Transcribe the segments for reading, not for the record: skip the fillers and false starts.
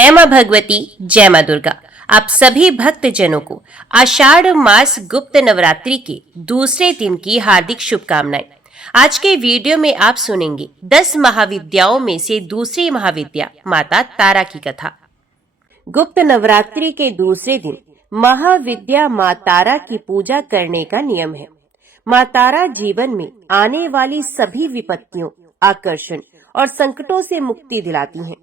जय मां भगवती, जय मां दुर्गा। आप सभी भक्त जनों को आषाढ़ मास गुप्त नवरात्रि के दूसरे दिन की हार्दिक शुभकामनाएं। आज के वीडियो में आप सुनेंगे 10 महाविद्याओं में से दूसरी महाविद्या माता तारा की कथा। गुप्त नवरात्रि के दूसरे दिन महाविद्या मां तारा की पूजा करने का नियम है। मां तारा जीवन में आने वाली सभी विपत्तियों, आकर्षण और संकटों से मुक्ति दिलाती हैं।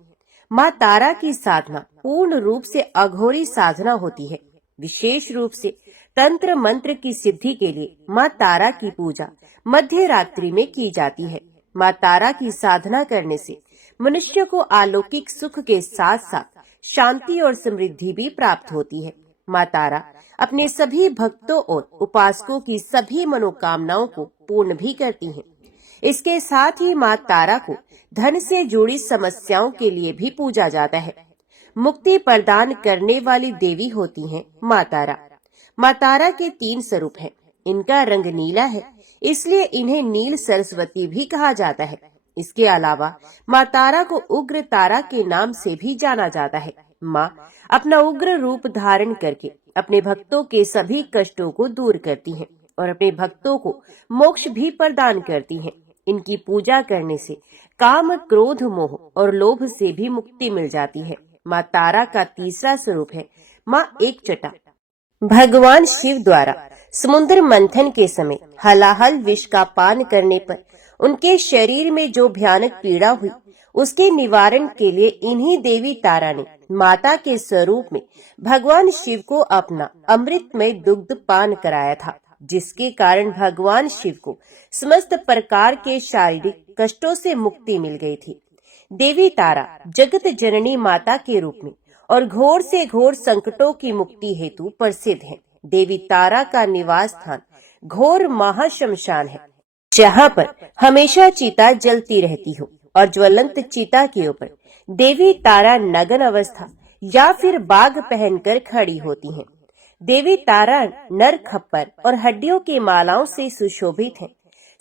मां तारा की साधना पूर्ण रूप से अघोरी साधना होती है। विशेष रूप से तंत्र मंत्र की सिद्धि के लिए मां तारा की पूजा मध्य रात्रि में की जाती है। मां तारा की साधना करने से मनुष्य को अलौकिक सुख के साथ साथ शांति और समृद्धि भी प्राप्त होती है। मां तारा अपने सभी भक्तों और उपासकों की सभी मनोकामनाओं को पूर्ण भी करती हैं। इसके साथ ही मां तारा को धन से जुड़ी समस्याओं के लिए भी पूजा जाता है। मुक्ति प्रदान करने वाली देवी होती हैं मां तारा। मां तारा के 3 स्वरूप हैं। इनका रंग नीला है, इसलिए इन्हें नील सरस्वती भी कहा जाता है। इसके अलावा मां तारा को उग्र तारा के नाम से भी जाना जाता है। मां अपना उग्र रूप धारण करके अपने भक्तों के सभी कष्टों को दूर करती हैं और अपने भक्तों को मोक्ष भी प्रदान करती हैं। इनकी पूजा करने से काम, क्रोध, मोह और लोभ से भी मुक्ति मिल जाती है। मां तारा का तीसरा स्वरूप है मां एकचटा। भगवान शिव द्वारा समुद्र मंथन के समय हलाहल विष का पान करने पर उनके शरीर में जो भयानक पीड़ा हुई, उसके निवारण के लिए इन्हीं देवी तारा ने माता के स्वरूप में भगवान शिव को अपना अमृतमय दुग्ध पान कराया था, जिसके कारण भगवान शिव को समस्त प्रकार के शारीरिक कष्टों से मुक्ति मिल गई थी। देवी तारा जगत जननी माता के रूप में और घोर से घोर संकटों की मुक्ति हेतु प्रसिद्ध है। देवी तारा का निवास स्थान घोर महाशमशान है, जहाँ पर हमेशा चिता जलती रहती हो और ज्वलंत चिता के ऊपर देवी तारा नग्न अवस्था या फिर बाघ पहनकर खड़ी होती हैं। देवी तारा नर खप्पर और हड्डियों की मालाओं से सुशोभित हैं।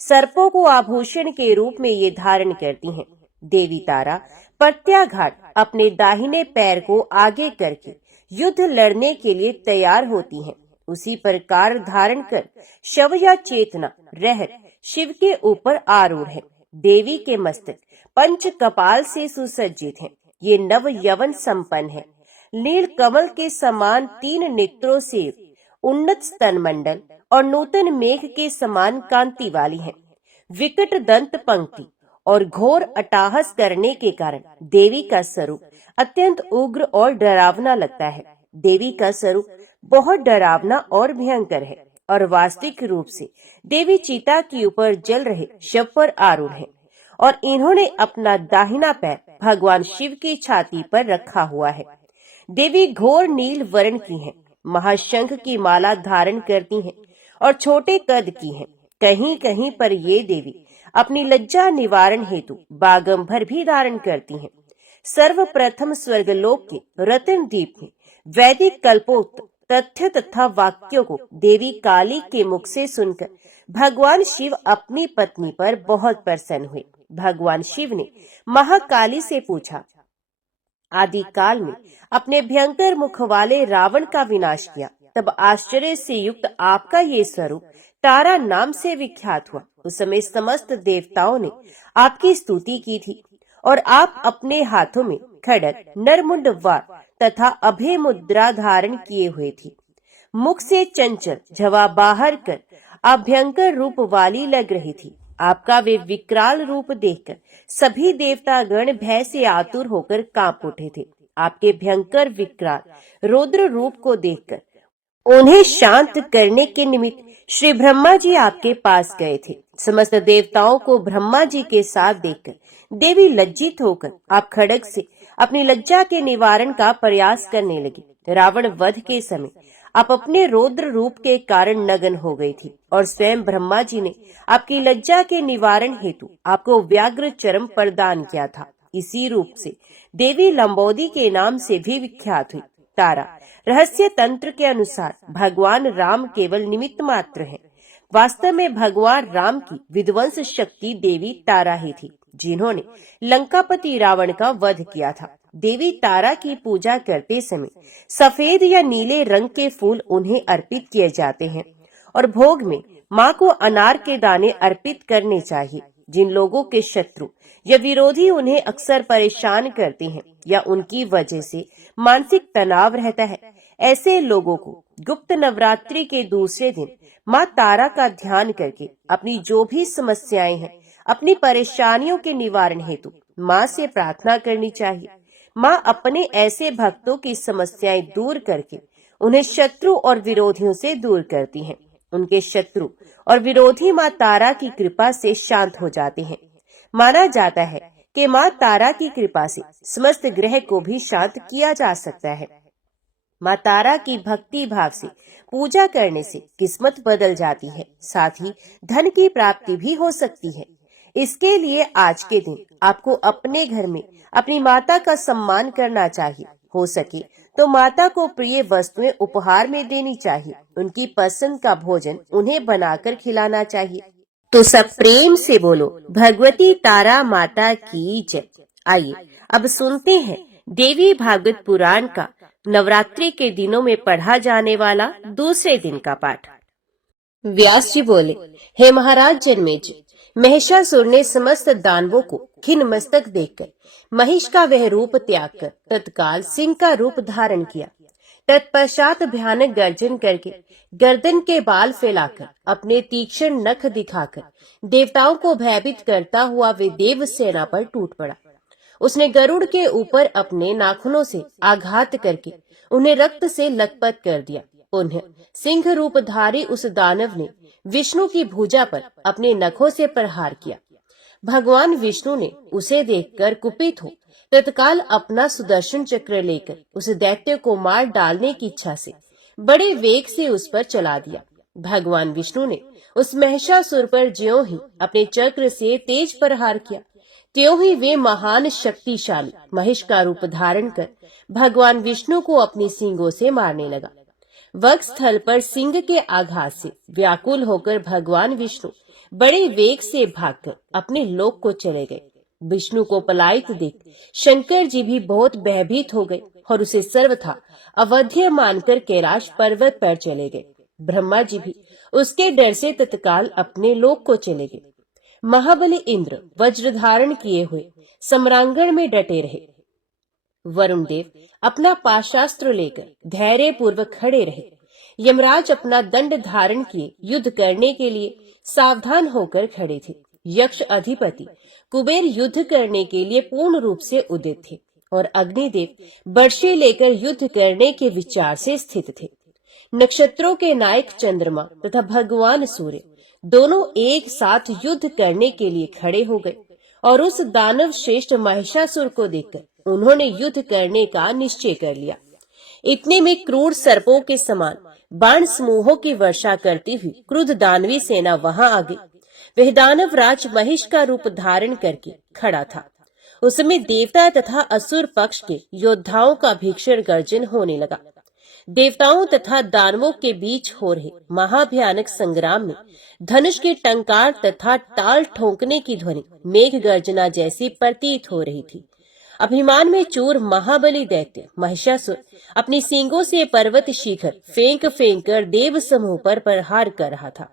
सर्पों को आभूषण के रूप में ये धारण करती हैं। देवी तारा प्रत्याघात अपने दाहिने पैर को आगे करके युद्ध लड़ने के लिए तैयार होती हैं। उसी प्रकार धारण कर शव या चेतना रहत शिव के ऊपर आरूढ़ है। देवी के मस्तक पंच कपाल से सुसज्जित हैं। ये नव यवन संपन्न है। नील कमल के समान 3 नेत्रों से उन्नत स्तन मंडल और नूतन मेघ के समान कांति वाली है। विकट दंत पंक्ति और घोर अट्टहास करने के कारण देवी का स्वरूप अत्यंत उग्र और डरावना लगता है। देवी का स्वरूप बहुत डरावना और भयंकर है और वास्तविक रूप से देवी चिता के ऊपर जल रहे शव पर आरूढ़ है और इन्होंने अपना दाहिना पैर भगवान शिव की छाती पर रखा हुआ है। देवी घोर नील वर्ण की हैं, महाशंख की माला धारण करती हैं और छोटे कद की हैं। कहीं कहीं पर ये देवी अपनी लज्जा निवारण हेतु बागंबर भी धारण करती हैं। सर्वप्रथम स्वर्गलोक के रत्न दीप में वैदिक कल्पोक्त तथ्य तथा वाक्यों को देवी काली के मुख से सुनकर भगवान शिव अपनी पत्नी पर बहुत प्रसन्न हुए। भगवान शिव ने महाकाली से पूछा, आदि काल में अपने भयंकर मुख वाले रावण का विनाश किया, तब आश्चर्य से युक्त आपका ये स्वरूप तारा नाम से विख्यात हुआ। उस समय समस्त देवताओं ने आपकी स्तुति की थी और आप अपने हाथों में खड्ग, नरमुंड वार तथा अभय मुद्रा धारण किए हुए थी। मुख से चंचल झवा बाहर कर आप भयंकर रूप वाली लग रही थी। आपका वे विकराल रूप देखकर सभी देवतागण भय से आतुर होकर कांप उठे थे। आपके भयंकर विकराल रौद्र रूप को देखकर उन्हें शांत करने के निमित्त श्री ब्रह्मा जी आपके पास गए थे। समस्त देवताओं को ब्रह्मा जी के साथ देखकर देवी लज्जित होकर आप खड्ग से अपनी लज्जा के निवारण का प्रयास करने लगी। रावण वध के समय आप अपने रौद्र रूप के कारण नग्न हो गई थी और स्वयं ब्रह्मा जी ने आपकी लज्जा के निवारण हेतु आपको व्याघ्र चर्म प्रदान किया था। इसी रूप से देवी लंबोदी के नाम से भी विख्यात हुई। तारा रहस्य तंत्र के अनुसार भगवान राम केवल निमित्त मात्र हैं। वास्तव में भगवान राम की विध्वंस शक्ति देवी तारा ही थी। जिन्होंने लंकापति रावण का वध किया था। देवी तारा की पूजा करते समय सफेद या नीले रंग के फूल उन्हें अर्पित किए जाते हैं और भोग में माँ को अनार के दाने अर्पित करने चाहिए। जिन लोगों के शत्रु या विरोधी उन्हें अक्सर परेशान करते हैं या उनकी वजह से मानसिक तनाव रहता है, ऐसे लोगों को गुप्त नवरात्रि के दूसरे दिन माँ तारा का ध्यान करके अपनी जो भी समस्याएं हैं, अपनी परेशानियों के निवारण हेतु माँ से प्रार्थना करनी चाहिए। माँ अपने ऐसे भक्तों की समस्याएं दूर करके उन्हें शत्रु और विरोधियों से दूर करती हैं। उनके शत्रु और विरोधी माँ तारा की कृपा से शांत हो जाते हैं। माना जाता है कि माँ तारा की कृपा से समस्त ग्रह को भी शांत किया जा सकता है। माँ तारा की भक्ति भाव से पूजा करने से किस्मत बदल जाती है, साथ ही धन की प्राप्ति भी हो सकती है। इसके लिए आज के दिन आपको अपने घर में अपनी माता का सम्मान करना चाहिए। हो सके तो माता को प्रिय वस्तुएं उपहार में देनी चाहिए। उनकी पसंद का भोजन उन्हें बनाकर खिलाना चाहिए। तो सब प्रेम से बोलो भगवती तारा माता की जय। आइए अब सुनते हैं देवी भागवत पुराण का नवरात्रि के दिनों में पढ़ा जाने वाला दूसरे दिन का पाठ। व्यास जी बोले, हे महाराज जन्मेजय, महिषासुर ने समस्त दानवों को खिन्न मस्तक देखकर महिष का वह रूप त्याग कर तत्काल सिंह का रूप धारण किया। तत्पश्चात भयानक गर्जन करके गर्दन के बाल फैलाकर अपने तीक्ष्ण नख दिखाकर देवताओं को भयभीत करता हुआ वे देव सेना पर टूट पड़ा। उसने गरुड़ के ऊपर अपने नाखूनों से आघात करके उन्हें रक्त से लथपथ कर दिया। पुनः सिंह रूपधारी उस दानव ने विष्णु की भुजा पर अपने नखों से प्रहार किया। भगवान विष्णु ने उसे देखकर कुपित हो तत्काल अपना सुदर्शन चक्र लेकर उस दैत्य को मार डालने की इच्छा से बड़े वेग से उस पर चला दिया। भगवान विष्णु ने उस महिषासुर पर ज्यों ही अपने चक्र से तेज प्रहार किया, त्यों ही वे महान शक्तिशाली महिष का रूप धारण कर भगवान विष्णु को अपनी सींगों से मारने लगा। वक्षस्थल पर सिंह के आघात से व्याकुल होकर भगवान विष्णु बड़े वेग से भागकर अपने लोक को चले गए। विष्णु को पलायित देख शंकर जी भी बहुत भयभीत हो गए और उसे सर्वथा अवध्य मानकर कैलाश पर्वत पर चले गए। ब्रह्मा जी भी उसके डर से तत्काल अपने लोक को चले गए। महाबली इंद्र वज्र धारण किए हुए सम्रांगण में डटे रहे। वरुण देव अपना पाशास्त्र लेकर धैर्य पूर्वक खड़े रहे। यमराज अपना दंड धारण किए युद्ध करने के लिए सावधान होकर खड़े थे। यक्ष अधिपति कुबेर युद्ध करने के लिए पूर्ण रूप से उदित थे और अग्निदेव बर्छी लेकर युद्ध करने के विचार से स्थित थे। नक्षत्रों के नायक चंद्रमा तथा भगवान सूर्य दोनों एक साथ युद्ध करने के लिए खड़े हो गए और उस दानव श्रेष्ठ महिषासुर को देखकर उन्होंने युद्ध करने का निश्चय कर लिया। इतने में क्रूर सर्पों के समान बाण समूहों की वर्षा करती हुई क्रुद्ध दानवी सेना वहां आ गई। वह दानव राज महिष का रूप धारण करके खड़ा था। उस समय देवता तथा असुर पक्ष के योद्धाओं का भीषण गर्जन होने लगा। देवताओं तथा दानवों के बीच हो रहे महाभयानक संग्राम में धनुष के टंकार तथा ताल ठोंकने की ध्वनि मेघ गर्जना जैसी प्रतीत हो रही थी। अभिमान में चूर महाबली दैत्य महिषासुर अपनी सींगों से पर्वत शिखर फेंक कर देव समूह पर प्रहार कर रहा था।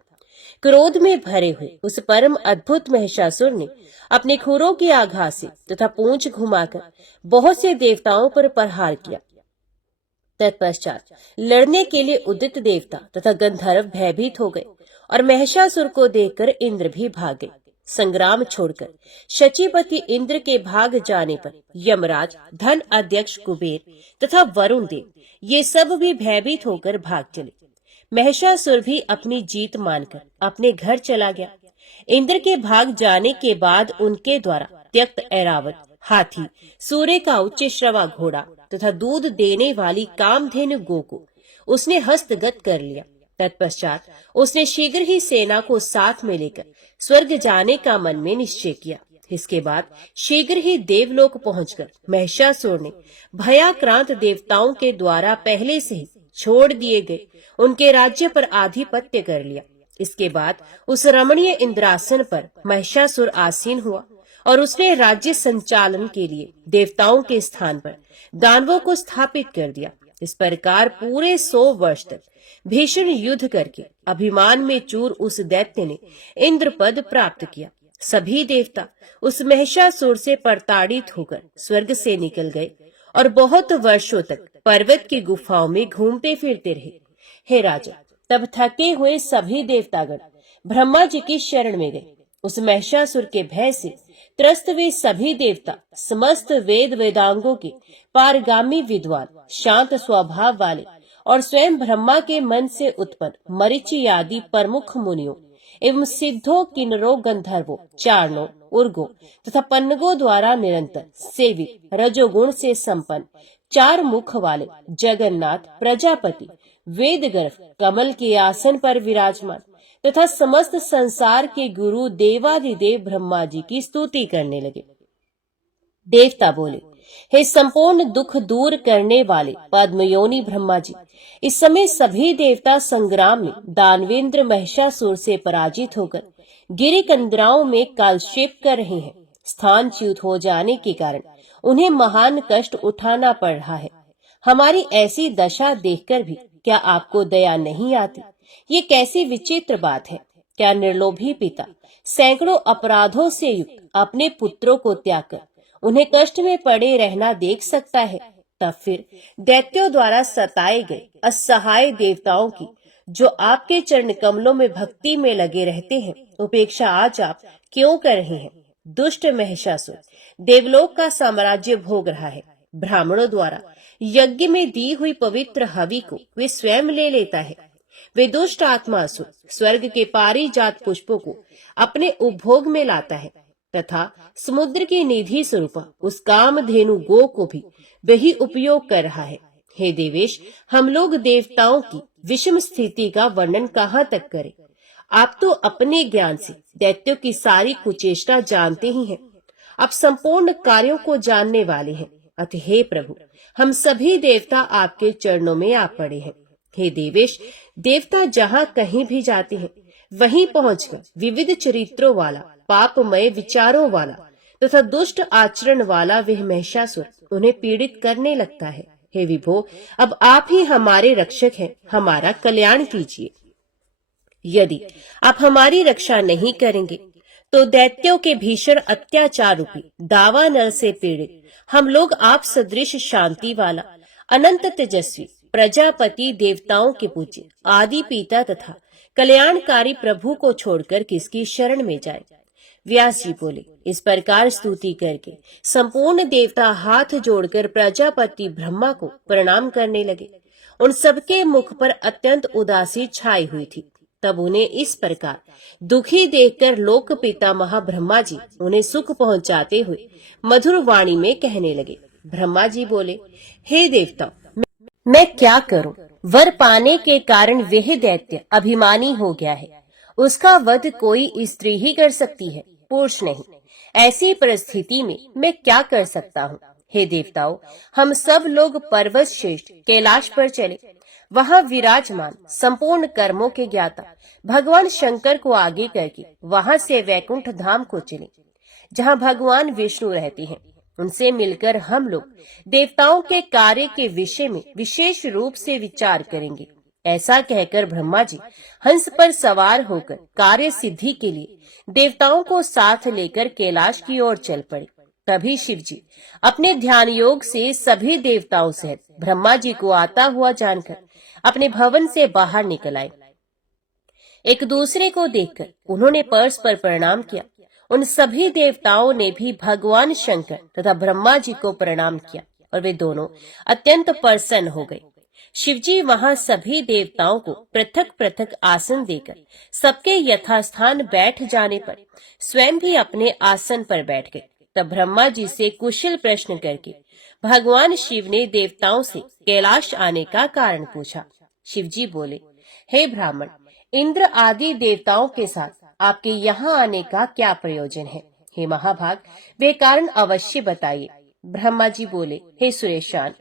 क्रोध में भरे हुए उस परम अद्भुत महिषासुर ने अपने खुरों के आघात से तथा पूंछ घुमाकर बहुत से देवताओं पर प्रहार किया। तत्पश्चात लड़ने के लिए उदित देवता तथा गंधर्व भयभीत हो गए और महिषासुर को देखकर इंद्र भी भाग गए। संग्राम छोड़कर शचीपति इंद्र के भाग जाने पर यमराज, धन अध्यक्ष कुबेर तथा वरुण देव ये सब भी भयभीत होकर भाग चले। महिषासुर भी अपनी जीत मानकर अपने घर चला गया। इंद्र के भाग जाने के बाद उनके द्वारा त्यक्त ऐरावत हाथी, सूर्य का उच्च श्रवा घोड़ा तथा दूध देने वाली कामधेनु गो को उसने हस्तगत कर लिया। तत्पश्चात उसने शीघ्र ही सेना को साथ में लेकर स्वर्ग जाने का मन में निश्चय किया। इसके बाद शीघ्र ही देवलोक पहुंचकर महिषासुर ने भयाक्रांत देवताओं के द्वारा पहले से ही छोड़ दिए गए उनके राज्य पर आधिपत्य कर लिया। इसके बाद उस रमणीय इंद्रासन पर महिषासुर आसीन हुआ और उसने राज्य संचालन के लिए देवताओं के स्थान पर दानवों को स्थापित कर दिया। इस प्रकार पूरे 100 वर्ष तक भीषण युद्ध करके अभिमान में चूर उस दैत्य ने इंद्र पद प्राप्त किया। सभी देवता उस महिषासुर से प्रताड़ित होकर स्वर्ग से निकल गए और बहुत वर्षों तक पर्वत की गुफाओं में घूमते फिरते रहे। हे राजा, तब थके हुए सभी देवतागण ब्रह्मा जी की शरण में गए। उस महिषासुर के भय से त्रस्त वे सभी देवता समस्त वेद वेदांगों के पारगामी विद्वान, शांत स्वभाव वाले और स्वयं ब्रह्मा के मन से उत्पन्न मरीचि आदि प्रमुख मुनियों एवं सिद्धों, किन्नरों, गंधर्वों, चारणों, उर्गों तथा पन्नगों द्वारा निरंतर सेवित रजोगुण से संपन्न 4 मुख वाले जगन्नाथ प्रजापति वेदगर्भ कमल के आसन पर विराजमान तथा समस्त संसार के गुरु देवादिदेव ब्रह्मा जी की स्तुति करने लगे। देवता बोले, हे संपूर्ण दुख दूर करने वाले पद्मयोनि ब्रह्मा जी, इस समय सभी देवता संग्राम में दानवेंद्र महिषासुर से पराजित होकर गिरि कंदराओं में कालक्षेप कर रहे हैं। स्थान च्युत हो जाने के कारण उन्हें महान कष्ट उठाना पड़ रहा है। हमारी ऐसी दशा देखकर भी क्या आपको दया नहीं आती? ये कैसी विचित्र बात है। क्या निर्लोभी पिता सैकड़ों अपराधों से युक्त अपने पुत्रों को त्याग कर उन्हें कष्ट में पड़े रहना देख सकता है? तब फिर दैत्यों द्वारा सताए गए असहाय देवताओं की, जो आपके चरण कमलों में भक्ति में लगे रहते हैं, उपेक्षा आज आप क्यों कर रहे हैं? दुष्ट महिषासुर देवलोक का साम्राज्य भोग रहा है। ब्राह्मणों द्वारा यज्ञ में दी हुई पवित्र हवि को वे स्वयं ले लेता है। वे दुष्ट आत्मासुर स्वर्ग के पारिजात पुष्पों को अपने उपभोग में लाता है तथा समुद्र की निधि स्वरूप उस कामधेनु गो को भी वही उपयोग कर रहा है। हे देवेश, हम लोग देवताओं की विषम स्थिति का वर्णन कहाँ तक करें? आप तो अपने ज्ञान से दैत्यों की सारी कुचेष्टा जानते ही हैं। आप संपूर्ण कार्यों को जानने वाले हैं। अतः हे प्रभु, हम सभी देवता आपके चरणों में आ पड़े हैं। हे देवेश, देवता जहाँ कहीं भी जाते हैं वहीं पहुंचकर विविध चरित्रों वाला, पापमय विचारों वाला तथा दुष्ट आचरण वाला वह महिषासुर उन्हें पीड़ित करने लगता है। हे विभो, अब आप ही हमारे रक्षक हैं, हमारा कल्याण कीजिए। यदि आप हमारी रक्षा नहीं करेंगे तो दैत्यों के भीषण अत्याचार रूपी दावानल से पीड़ित हम लोग आप सदृश शांति वाला, अनंत तेजस्वी प्रजापति देवताओं के पूज्य आदि पिता तथा कल्याणकारी प्रभु को छोड़कर किसकी शरण में जाए? व्यास जी बोले, इस प्रकार स्तुति करके संपूर्ण देवता हाथ जोड़कर प्रजापति ब्रह्मा को प्रणाम करने लगे। उन सबके मुख पर अत्यंत उदासी छाई हुई थी। तब उन्हें इस प्रकार दुखी देखकर लोक पितामह ब्रह्मा जी उन्हें सुख पहुंचाते हुए मधुर वाणी में कहने लगे। ब्रह्मा जी बोले, हे देवता, मैं क्या करूं? वर पाने के कारण वह दैत्य अभिमानी हो गया है। उसका वध कोई स्त्री ही कर सकती है, पुरुष नहीं। ऐसी परिस्थिति में मैं क्या कर सकता हूँ? हे देवताओं, हम सब लोग पर्वत श्रेष्ठ कैलाश पर चले। वहाँ विराजमान संपूर्ण कर्मों के ज्ञाता भगवान शंकर को आगे करके वहाँ से वैकुंठ धाम को चले, जहाँ भगवान विष्णु रहते हैं। उनसे मिलकर हम लोग देवताओं के कार्य के विषय में विशेष रूप से विचार करेंगे। ऐसा कहकर ब्रह्मा जी हंस पर सवार होकर कार्य सिद्धि के लिए देवताओं को साथ लेकर कैलाश की ओर चल पड़े। तभी शिव जी अपने ध्यान योग से सभी देवताओं सहित ब्रह्मा जी को आता हुआ जानकर अपने भवन से बाहर निकल आए। एक दूसरे को देखकर उन्होंने परस्पर प्रणाम किया। उन सभी देवताओं ने भी भगवान शंकर तथा ब्रह्मा जी को प्रणाम किया और वे दोनों अत्यंत प्रसन्न हो गए। शिवजी वहां सभी देवताओं को पृथक पृथक आसन देकर सबके यथास्थान बैठ जाने पर स्वयं भी अपने आसन पर बैठ गए। तब ब्रह्मा जी से कुशल प्रश्न करके भगवान शिव ने देवताओं से कैलाश आने का कारण पूछा। शिवजी बोले, हे ब्राह्मण, इंद्र आदि देवताओं के साथ आपके यहाँ आने का क्या प्रयोजन है? हे महाभाग, वे कारण अवश्य बताइए। ब्रह्मा जी बोले, हे सुरेशान,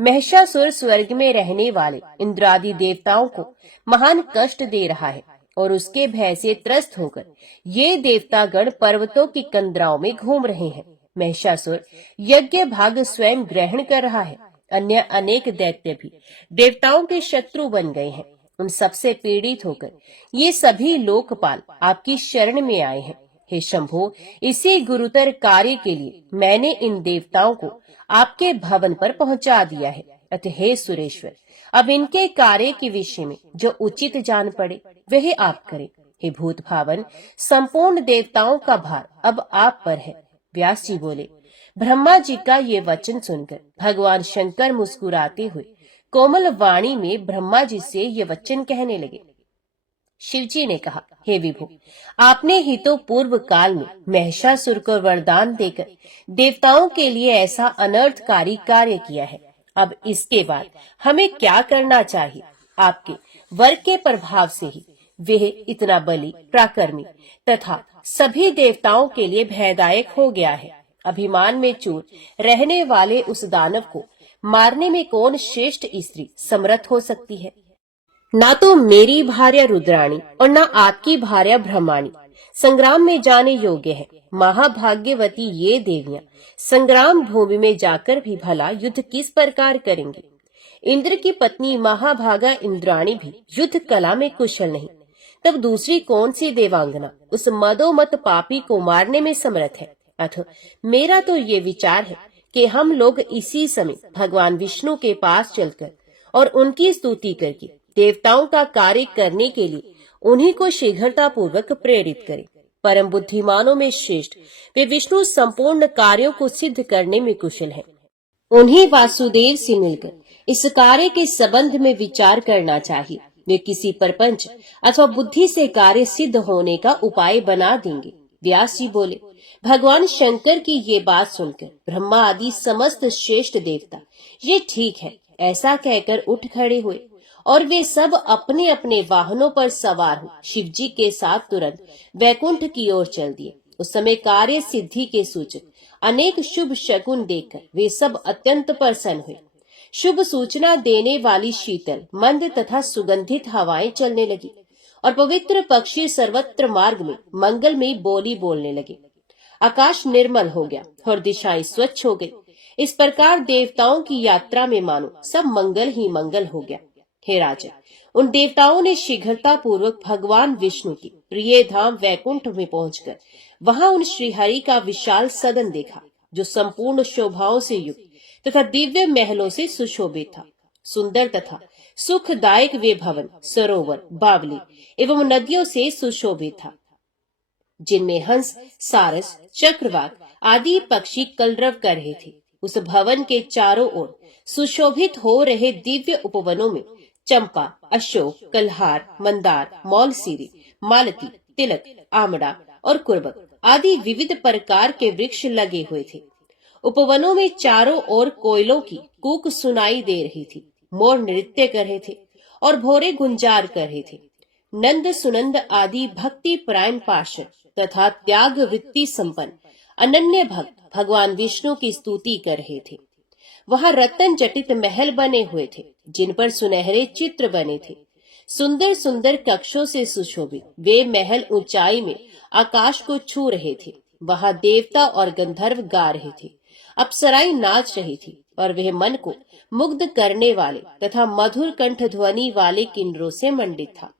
महिषासुर स्वर्ग में रहने वाले इंद्रादि देवताओं को महान कष्ट दे रहा है और उसके भय से त्रस्त होकर ये देवतागण पर्वतों की कंदराओं में घूम रहे हैं। महिषासुर यज्ञ भाग स्वयं ग्रहण कर रहा है। अन्य अनेक दैत्य भी देवताओं के शत्रु बन गए हैं। उन सबसे पीड़ित होकर ये सभी लोकपाल आपकी शरण में आए हैं। हे शंभो, इसी गुरुतर कार्य के लिए मैंने इन देवताओं को आपके भवन पर पहुंचा दिया है। अतः हे सुरेश्वर, अब इनके कार्य के विषय में जो उचित जान पड़े वही आप करें। हे भूत भावन, संपूर्ण देवताओं का भार अब आप पर है। व्यास जी बोले। ब्रह्मा जी का ये वचन सुनकर भगवान शंकर मुस्कुराते हुए कोमल वाणी में ब्रह्मा जी से ये वचन कहने लगे। शिव जी ने कहा, हे विभु, आपने ही तो पूर्व काल में महिषासुर को वरदान देकर देवताओं के लिए ऐसा अनर्थकारी कार्य किया है। अब इसके बाद हमें क्या करना चाहिए? आपके वर के प्रभाव से ही वह इतना बलि, पराक्रमी तथा सभी देवताओं के लिए भयदायक हो गया है। अभिमान में चूर रहने वाले उस दानव को मारने में कौन श्रेष्ठ स्त्री समर्थ हो सकती है? ना तो मेरी भार्या रुद्राणी और ना आपकी भार्या ब्रह्माणी संग्राम में जाने योग्य है। महाभाग्यवती ये देवियां संग्राम भूमि में जाकर भी भला युद्ध किस प्रकार करेंगी? इंद्र की पत्नी महाभागा इंद्राणी भी युद्ध कला में कुशल नहीं, तब दूसरी कौन सी देवांगना उस मदोमत पापी को मारने में समर्थ है? अतः मेरा तो ये विचार है कि हम लोग इसी समय भगवान विष्णु के पास चलकर और उनकी स्तुति करके देवताओं का कार्य करने के लिए उन्हीं को शीघ्रता पूर्वक प्रेरित करें। परम बुद्धिमानों में श्रेष्ठ वे विष्णु संपूर्ण कार्यों को सिद्ध करने में कुशल हैं। उन्हीं वासुदेव से मिलकर इस कार्य के संबंध में विचार करना चाहिए। वे किसी परपंच अथवा बुद्धि से कार्य सिद्ध होने का उपाय बना देंगे। व्यास जी बोले। भगवान शंकर की ये बात सुनकर ब्रह्मा आदि समस्त श्रेष्ठ देवता ये ठीक है ऐसा कहकर उठ खड़े हुए और वे सब अपने अपने वाहनों पर सवार हो शिव जी के साथ तुरंत वैकुंठ की ओर चल दिए। उस समय कार्य सिद्धि के सूचक अनेक शुभ शकुन देखकर वे सब अत्यंत प्रसन्न हुए। शुभ सूचना देने वाली शीतल, मंद तथा सुगंधित हवाएं चलने लगी और पवित्र पक्षी सर्वत्र मार्ग में मंगलमयी बोली बोलने लगे। आकाश निर्मल हो गया और दिशाएं स्वच्छ हो गई। इस प्रकार देवताओं की यात्रा में मानो सब मंगल ही मंगल हो गया। हे राजन, उन देवताओं ने शीघ्रता पूर्वक भगवान विष्णु की प्रिय धाम वैकुंठ में पहुंचकर वहां उन श्रीहरि का विशाल सदन देखा, जो संपूर्ण शोभाओं से युक्त तथा दिव्य महलों से सुशोभित था। सुंदर तथा सुखदायक वे भवन, सरोवर, बावली एवं नदियों से सुशोभित था, जिनमें हंस, सारस, चक्रवाक आदि पक्षी कलरव कर रहे थे। उस भवन के चारों ओर सुशोभित हो रहे दिव्य उपवनों में चंपा, अशोक, कल्हार, मंदार, मौलसीरी, मालती, तिलक, आमड़ा और कुर्बक आदि विविध प्रकार के वृक्ष लगे हुए थे। उपवनों में चारों ओर कोयलों की कूक सुनाई दे रही थी। मोर नृत्य कर रहे थे और भोरे गुंजार कर रहे थे। नंद सुनंद आदि भक्ति परायण पार्षद तथा त्याग वृत्ति संपन्न अनन्य भक्त भगवान विष्णु की स्तुति कर रहे थे। वहां रत्न जटित महल बने हुए थे, जिन पर सुनहरे चित्र बने थे। सुंदर सुंदर कक्षों से सुशोभित वे महल ऊंचाई में आकाश को छू रहे थे। वहां देवता और गंधर्व गा रहे थे, अप्सराएं नाच रही थी और वह मन को मुग्ध करने वाले तथा मधुर कंठ ध्वनि वाले किन्नरों से मंडित था।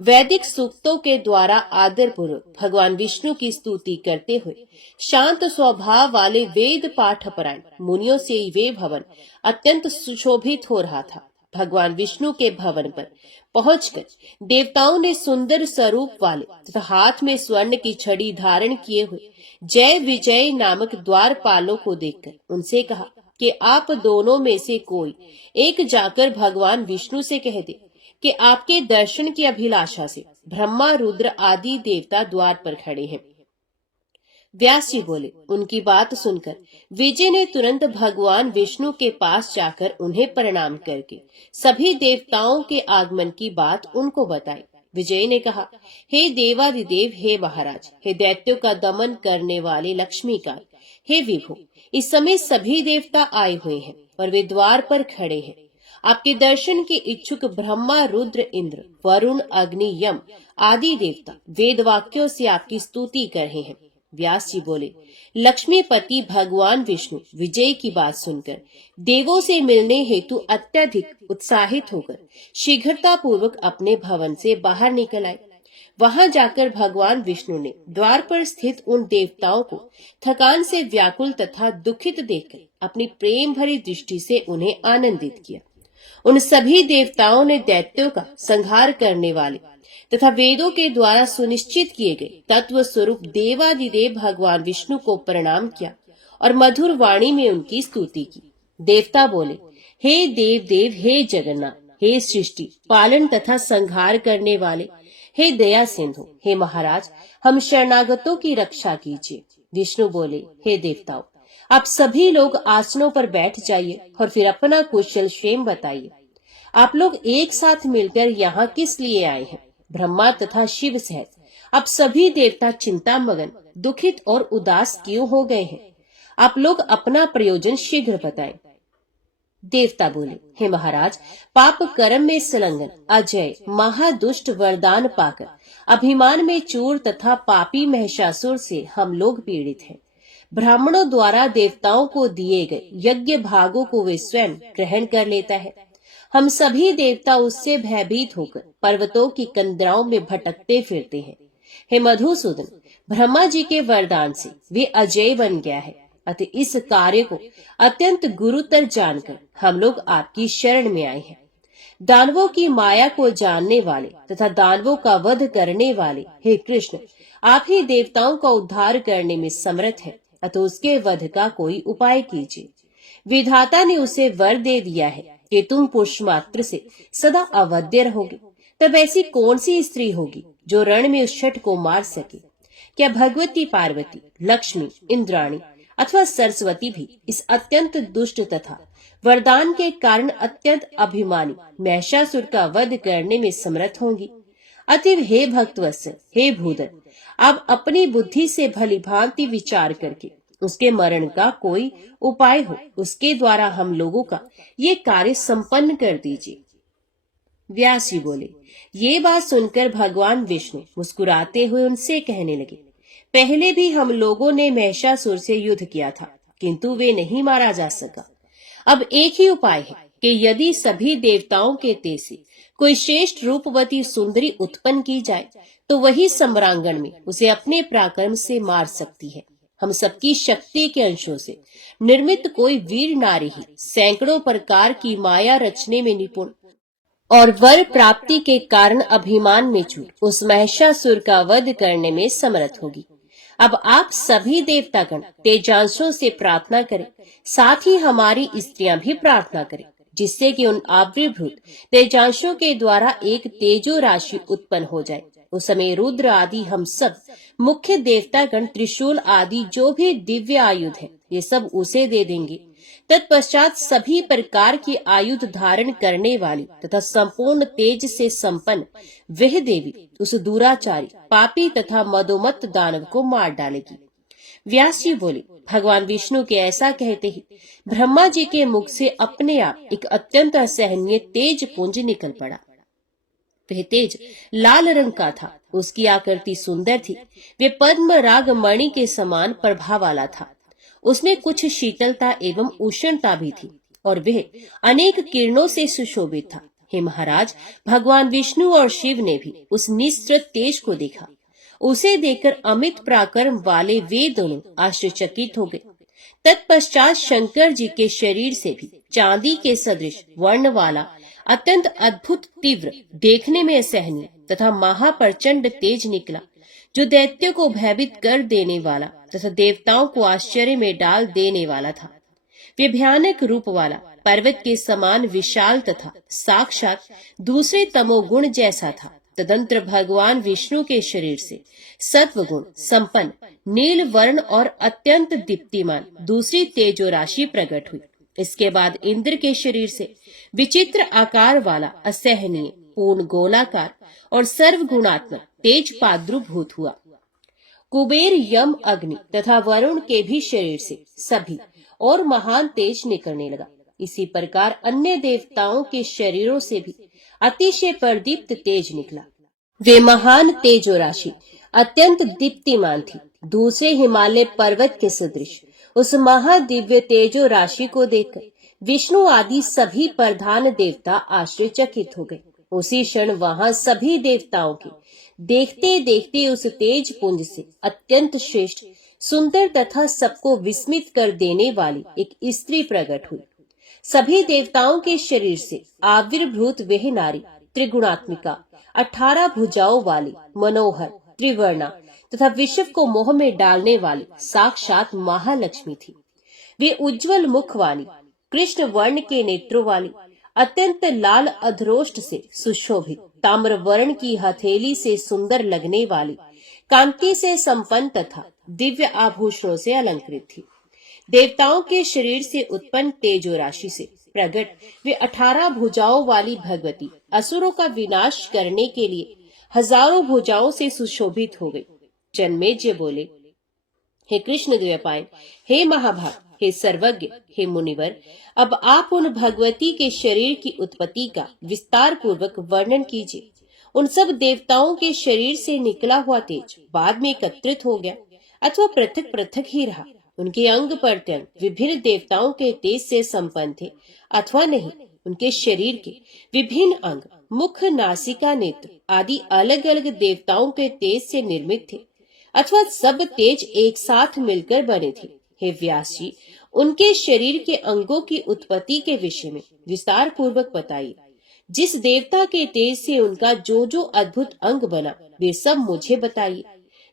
वैदिक सूक्तों के द्वारा आदर पूर्वक भगवान विष्णु की स्तुति करते हुए शांत स्वभाव वाले वेद पाठ परायण मुनियों से वे भवन अत्यंत सुशोभित हो रहा था। भगवान विष्णु के भवन पर पहुंचकर देवताओं ने सुंदर स्वरूप वाले तथा हाथ में स्वर्ण की छड़ी धारण किए हुए जय विजय नामक द्वारपालों को देखकर उनसे कहा कि आप दोनों में से कोई एक जाकर भगवान विष्णु से कह दे कि आपके दर्शन की अभिलाषा से ब्रह्मा, रुद्र आदि देवता द्वार पर खड़े हैं। व्यास जी बोले। उनकी बात सुनकर विजय ने तुरंत भगवान विष्णु के पास जाकर उन्हें प्रणाम करके सभी देवताओं के आगमन की बात उनको बताई। विजय ने कहा, हे देवादिदेव, हे महाराज, हे दैत्यों का दमन करने वाले लक्ष्मीकांत, हे विभु, इस समय सभी देवता आए हुए हैं और वे द्वार पर खड़े हैं। आपके दर्शन के इच्छुक ब्रह्मा, रुद्र, इंद्र, वरुण, अग्नि, यम आदि देवता वेद वाक्यों से आपकी स्तुति कर रहे हैं। व्यास जी बोले, लक्ष्मीपति भगवान विष्णु विजय की बात सुनकर देवों से मिलने हेतु अत्यधिक उत्साहित होकर शीघ्रता पूर्वक अपने भवन से बाहर निकल आए। वहां जाकर भगवान विष्णु ने द्वार पर स्थित उन देवताओं को थकान से व्याकुल तथा दुखित देखकर अपनी प्रेम भरी दृष्टि से उन्हें आनंदित किया। उन सभी देवताओं ने दैत्यों का संहार करने वाले तथा वेदों के द्वारा सुनिश्चित किए गए तत्व स्वरूप देवादिदेव भगवान विष्णु को प्रणाम किया और मधुर वाणी में उनकी स्तुति की। देवता बोले, हे देव देव, हे जगन्नाथ, हे सृष्टि पालन तथा संहार करने वाले, हे दया सिंधु, हे महाराज, हम शरणागतों की रक्षा कीजिए। विष्णु बोले, हे देवताओं, आप सभी लोग आसनों पर बैठ जाइए और फिर अपना कुशल क्षेम बताइए। आप लोग एक साथ मिलकर यहाँ किस लिए आए हैं? ब्रह्मा तथा शिव सहित आप सभी देवता चिंता मगन, दुखित और उदास क्यों हो गए हैं? आप लोग अपना प्रयोजन शीघ्र बताएं। देवता बोले, हे महाराज, पाप कर्म में संलग्न अजय महादुष्ट वरदान पाकर अभिमान में चूर तथा पापी महिषासुर से हम लोग पीड़ित हैं। ब्राह्मणों द्वारा देवताओं को दिए गए यज्ञ भागों को वे स्वयं ग्रहण कर लेता है। हम सभी देवता उससे भयभीत होकर पर्वतों की कंदराओं में भटकते फिरते हैं। हे मधुसूदन, ब्रह्मा जी के वरदान से वे अजय बन गया है, अतः इस कार्य को अत्यंत गुरुतर जानकर हम लोग आपकी शरण में आए हैं। दानवों की माया को जानने वाले तथा दानवों का वध करने वाले हे कृष्ण, आप ही देवताओं का उद्धार करने में समर्थ हैं, अतः उसके वध का कोई उपाय कीजिए। विधाता ने उसे वर दे दिया है कि तुम पुरुष मात्र से सदा अवध्य रहोगे। तब ऐसी कौन सी स्त्री होगी जो रण में उस छठ को मार सके? क्या भगवती पार्वती, लक्ष्मी, इंद्राणी अथवा सरस्वती भी इस अत्यंत दुष्ट तथा वरदान के कारण अत्यंत अभिमानी महिषासुर का वध करने में समर्थ होंगी? अतएव हे भक्तवत्सल, हे भूधर, आप अपनी बुद्धि से भली भांति विचार करके उसके मरण का कोई उपाय हो, उसके द्वारा हम लोगों का ये कार्य संपन्न कर दीजिए। व्यास जी बोले, ये बात सुनकर भगवान विष्णु मुस्कुराते हुए उनसे कहने लगे, पहले भी हम लोगों ने महिषासुर से युद्ध किया था, किंतु वे नहीं मारा जा सका। अब एक ही उपाय है कि यदि सभी देवताओं के तेज से कोई श्रेष्ठ रूपवती सुंदरी उत्पन्न की जाए तो वही सम्रांगण में उसे अपने पराक्रम से मार सकती है। हम सबकी शक्ति के अंशों से निर्मित कोई वीर नारी ही सैकड़ों प्रकार की माया रचने में निपुण और वर प्राप्ति के कारण अभिमान में चूर उस महिषासुर का वध करने में समर्थ होगी। अब आप सभी देवतागण तेजांशों से प्रार्थना करें, साथ ही हमारी स्त्रियां भी प्रार्थना करें, जिससे कि उन आविर्भूत तेजांशों के द्वारा एक तेजो राशि उत्पन्न हो जाए। उस समय रुद्र आदि हम सब मुख्य देवतागण त्रिशूल आदि जो भी दिव्य आयुध है ये सब उसे दे देंगे। तत्पश्चात सभी प्रकार की आयुध धारण करने वाली तथा संपूर्ण तेज से संपन्न वह देवी उस दुराचारी, पापी तथा मदोमत दानव को मार डालेगी। व्यास जी बोले, भगवान विष्णु के ऐसा कहते ही ब्रह्मा जी के मुख से अपने आप एक अत्यंत असहनीय तेज पुंज निकल पड़ा। वह तेज लाल रंग का था, उसकी आकृति सुंदर थी, वे पद्म राग मणि के समान प्रभा वाला था। उसमें कुछ शीतलता एवं उष्णता भी थी और वह अनेक किरणों से सुशोभित था। हे महाराज, भगवान विष्णु और शिव ने भी उस निस्त्र तेज को देखा। उसे देखकर अमित पराक्रम वाले वे दोनों आश्चर्यचकित हो गए। तत्पश्चात शंकर जी के शरीर से भी चांदी के सदृश वर्ण वाला अत्यंत अद्भुत, तीव्र, देखने में असहनीय तथा महाप्रचंड तेज निकला, जो दैत्यों को भयभीत कर देने वाला तथा देवताओं को आश्चर्य में डाल देने वाला था। वे भयानक रूप वाला, पर्वत के समान विशाल तथा साक्षात दूसरे तमोगुण जैसा था। तदंतर भगवान विष्णु के शरीर से सत्वगुण संपन्न नील वर्ण और अत्यंत दीप्तिमान दूसरी तेजो राशि प्रकट हुई। इसके बाद इंद्र के शरीर से विचित्र आकार वाला असहनीय पूर्ण गोलाकार और सर्वगुणात्मक तेज प्रादुर्भूत हुआ। कुबेर, यम, अग्नि तथा वरुण के भी शरीर से सभी और महान तेज निकलने लगा। इसी प्रकार अन्य देवताओं के शरीरों से भी अतिशय प्रदीप्त तेज निकला। वे महान तेजो राशि अत्यंत दीप्तिमान थी। दूसरे हिमालय पर्वत के सदृश उस महादिव्य तेजो राशि को देखकर विष्णु आदि सभी प्रधान देवता आश्चर्यचकित हो गए। उसी क्षण वहां सभी देवताओं के देखते देखते उस तेज पुंज से अत्यंत श्रेष्ठ, सुंदर तथा सबको विस्मित कर देने वाली एक स्त्री प्रकट हुई। सभी देवताओं के शरीर से आविर्भूत वह नारी त्रिगुणात्मिका, 18 भुजाओं वाली, मनोहर, त्रिवर्णा तथा विश्व को मोह में डालने वाली साक्षात महालक्ष्मी थी। वे उज्जवल मुख वाली, कृष्ण वर्ण के नेत्रों वाली, अत्यंत लाल अधरोष्ट से सुशोभित, ताम्र वर्ण की हथेली से सुंदर लगने वाली, कांति से संपन्न तथा दिव्य आभूषणों से अलंकृत थी। देवताओं के शरीर से उत्पन्न तेजो राशि से प्रकट वे 18 भुजाओं वाली भगवती असुरों का विनाश करने के लिए हजारों भुजाओं से सुशोभित हो गई। जन्मेजय बोले, हे कृष्ण द्वैपायन, हे महाभाग, हे सर्वज्ञ, हे मुनिवर, अब आप उन भगवती के शरीर की उत्पत्ति का विस्तार पूर्वक वर्णन कीजिए। उन सब देवताओं के शरीर से निकला हुआ तेज बाद में एकत्रित हो गया अथवा पृथक पृथक ही रहा। उनके अंग प्रत्यंग विभिन्न देवताओं के तेज से संपन्न थे अथवा नहीं। उनके शरीर के विभिन्न अंग, मुख, नासिका, नेत्र आदि अलग अलग देवताओं के तेज से निर्मित थे अथवा सब तेज एक साथ मिलकर बने थे। हे व्यास जी, उनके शरीर के अंगों की उत्पत्ति के विषय में विस्तार पूर्वक बताइए। जिस देवता के तेज से उनका जो जो अद्भुत अंग बना वे सब मुझे बताइए।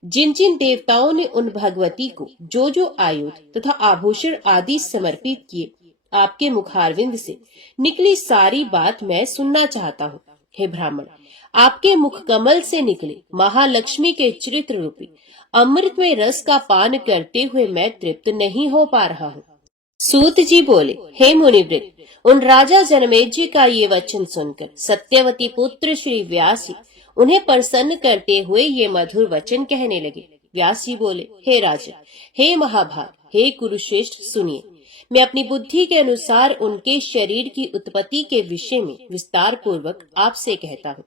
जिन जिन देवताओं ने उन भगवती को जो जो आयुध तथा आभूषण आदि समर्पित किए, आपके मुखारविंद से निकली सारी बात मैं सुनना चाहता हूँ। हे ब्राह्मण, आपके मुख कमल से निकले महालक्ष्मी के चरित्र रूपी अमृत में रस का पान करते हुए मैं तृप्त नहीं हो पा रहा हूँ। सूत जी बोले, हे मुनिवृत्त, उन राजा जनमेजय का ये वचन सुनकर सत्यवती पुत्र श्री व्यास जी उन्हें प्रसन्न करते हुए ये मधुर वचन कहने लगे। व्यास जी बोले, हे राजा, हे महाभाग, हे कुरुश्रेष्ठ, सुनिए। मैं अपनी बुद्धि के अनुसार उनके शरीर की उत्पत्ति के विषय में विस्तार पूर्वक आपसे कहता हूँ।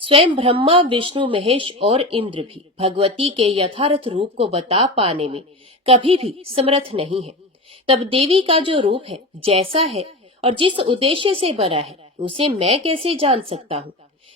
स्वयं ब्रह्मा, विष्णु, महेश और इंद्र भी भगवती के यथार्थ रूप को बता पाने में कभी भी समर्थ नहीं है। तब देवी का जो रूप है, जैसा है और जिस उद्देश्य से बना है, उसे मैं कैसे जान सकता हूँ।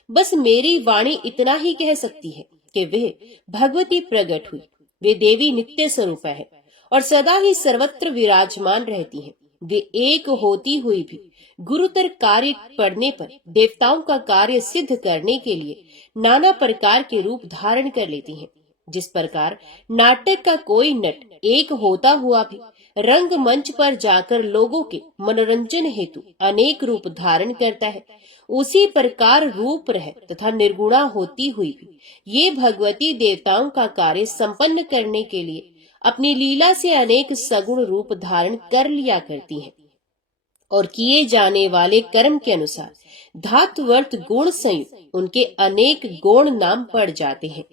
बस मेरी वाणी इतना ही कह सकती है कि वे भगवती प्रकट हुई। वे देवी नित्य स्वरूप है और सदा ही सर्वत्र विराजमान रहती हैं। वे एक होती हुई भी गुरुतर कार्य पड़ने पर देवताओं का कार्य सिद्ध करने के लिए नाना प्रकार के रूप धारण कर लेती हैं। जिस प्रकार नाटक का कोई नट एक होता हुआ भी रंग मंच पर जाकर लोगों के मनोरंजन हेतु अनेक रूप धारण करता है, उसी प्रकार रूप रह तथा निर्गुणा होती हुई भी ये भगवती देवताओं का कार्य संपन्न करने के लिए अपनी लीला से अनेक सगुण रूप धारण कर लिया करती हैं और किए जाने वाले कर्म के अनुसार धातुवर्त गुण संयुक्त उनके अनेक गुण नाम पड़ जाते हैं।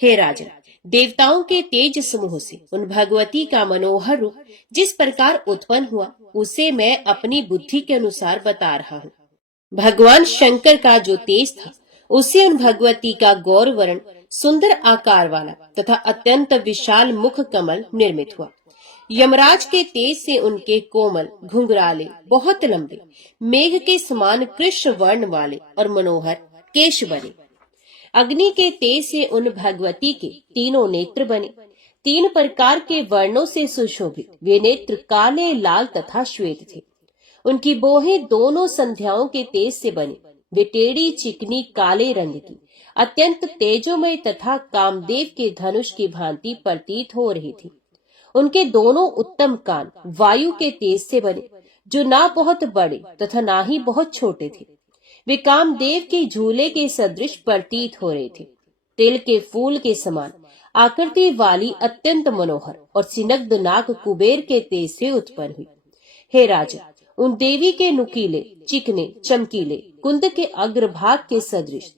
हे राजा, देवताओं के तेज समूह से उन भगवती का मनोहर रूप जिस प्रकार उत्पन्न हुआ, उसे मैं अपनी बुद्धि के अनुसार बता रहा हूँ। भगवान शंकर का जो तेज था, उससे उन भगवती का गौर वर्ण सुंदर आकार वाला तथा अत्यंत विशाल मुख कमल निर्मित हुआ। यमराज के तेज से उनके कोमल, घुंघराले, बहुत लंबे, मेघ के समान कृष्ण वर्ण वाले और मनोहर केश बने। अग्नि के तेज से उन भगवती के तीनों नेत्र बने। 3 प्रकार के वर्णों से सुशोभित वे नेत्र काले, लाल तथा श्वेत थे। उनकी बोहें दोनों संध्याओं के तेज से बने। वे टेढ़ी चिकनी काले रंग की, अत्यंत तेजोमय तथा कामदेव के धनुष की भांति प्रतीत हो रही थी। उनके दोनों उत्तम कान वायु के तेज से बने, जो ना बहुत बड़े तथा ना ही बहुत छोटे थे। वे कामदेव के झूले के सदृश प्रतीत हो रहे थे। तिल के फूल के समान आकृति वाली अत्यंत मनोहर और सिनग्ध नाक कुबेर के तेज से उत्पन्न हुई। हे राजा, उन देवी के नुकीले, चिकने, चमकीले कुंद के अग्रभाग के सदृश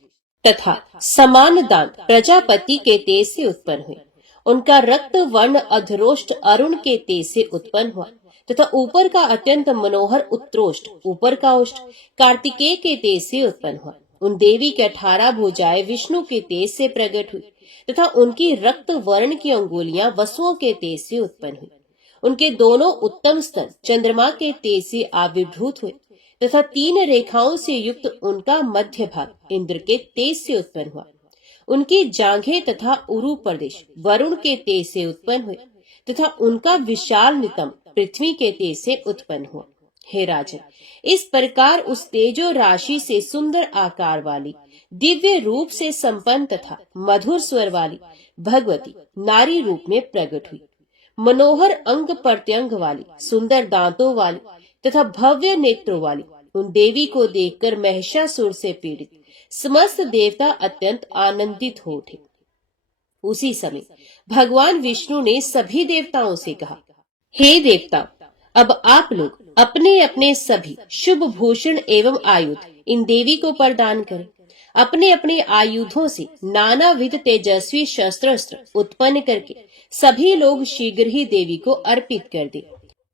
तथा समान दांत प्रजापति के तेज से उत्पन्न हुए। उनका रक्त वर्ण अधरोष्ट अरुण के तेज से उत्पन्न हुआ तथा ऊपर का अत्यंत मनोहर उत्तरोष्ट ऊपर का ओष्ठ कार्तिकेय के तेज से उत्पन्न हुआ। उन देवी के 18 भुजाएं विष्णु के तेज से प्रकट हुई तथा उनकी रक्त वर्ण की अंगुलियां वसुओं के तेज से उत्पन्न हुई। उनके दोनों उत्तम स्तन चंद्रमा के तेज से आविर्भूत हुए तथा 3 रेखाओं से युक्त उनका मध्य भाग इंद्र के तेज से उत्पन्न हुआ। उनकी जांघें तथा उरु प्रदेश वरुण के तेज से उत्पन्न हुए तथा उनका विशाल नितंब पृथ्वी के तेज से उत्पन्न हुआ। हे राजन, इस प्रकार उस तेजो राशि से सुंदर आकार वाली, दिव्य रूप से संपन्न तथा मधुर स्वर वाली भगवती नारी रूप में प्रकट हुई। मनोहर अंग प्रत्यंग वाली, सुंदर दांतों वाली तथा भव्य नेत्रों वाली उन देवी को देखकर महिषासुर से पीड़ित समस्त देवता अत्यंत आनंदित हो उठे। उसी समय भगवान विष्णु ने सभी देवताओं से कहा, हे देवताओं, अब आप लोग अपने अपने सभी शुभ भूषण एवं आयुध इन देवी को प्रदान करें। अपने अपने आयुधों से नानाविध तेजस्वी शस्त्र उत्पन्न करके सभी लोग शीघ्र ही देवी को अर्पित कर दे।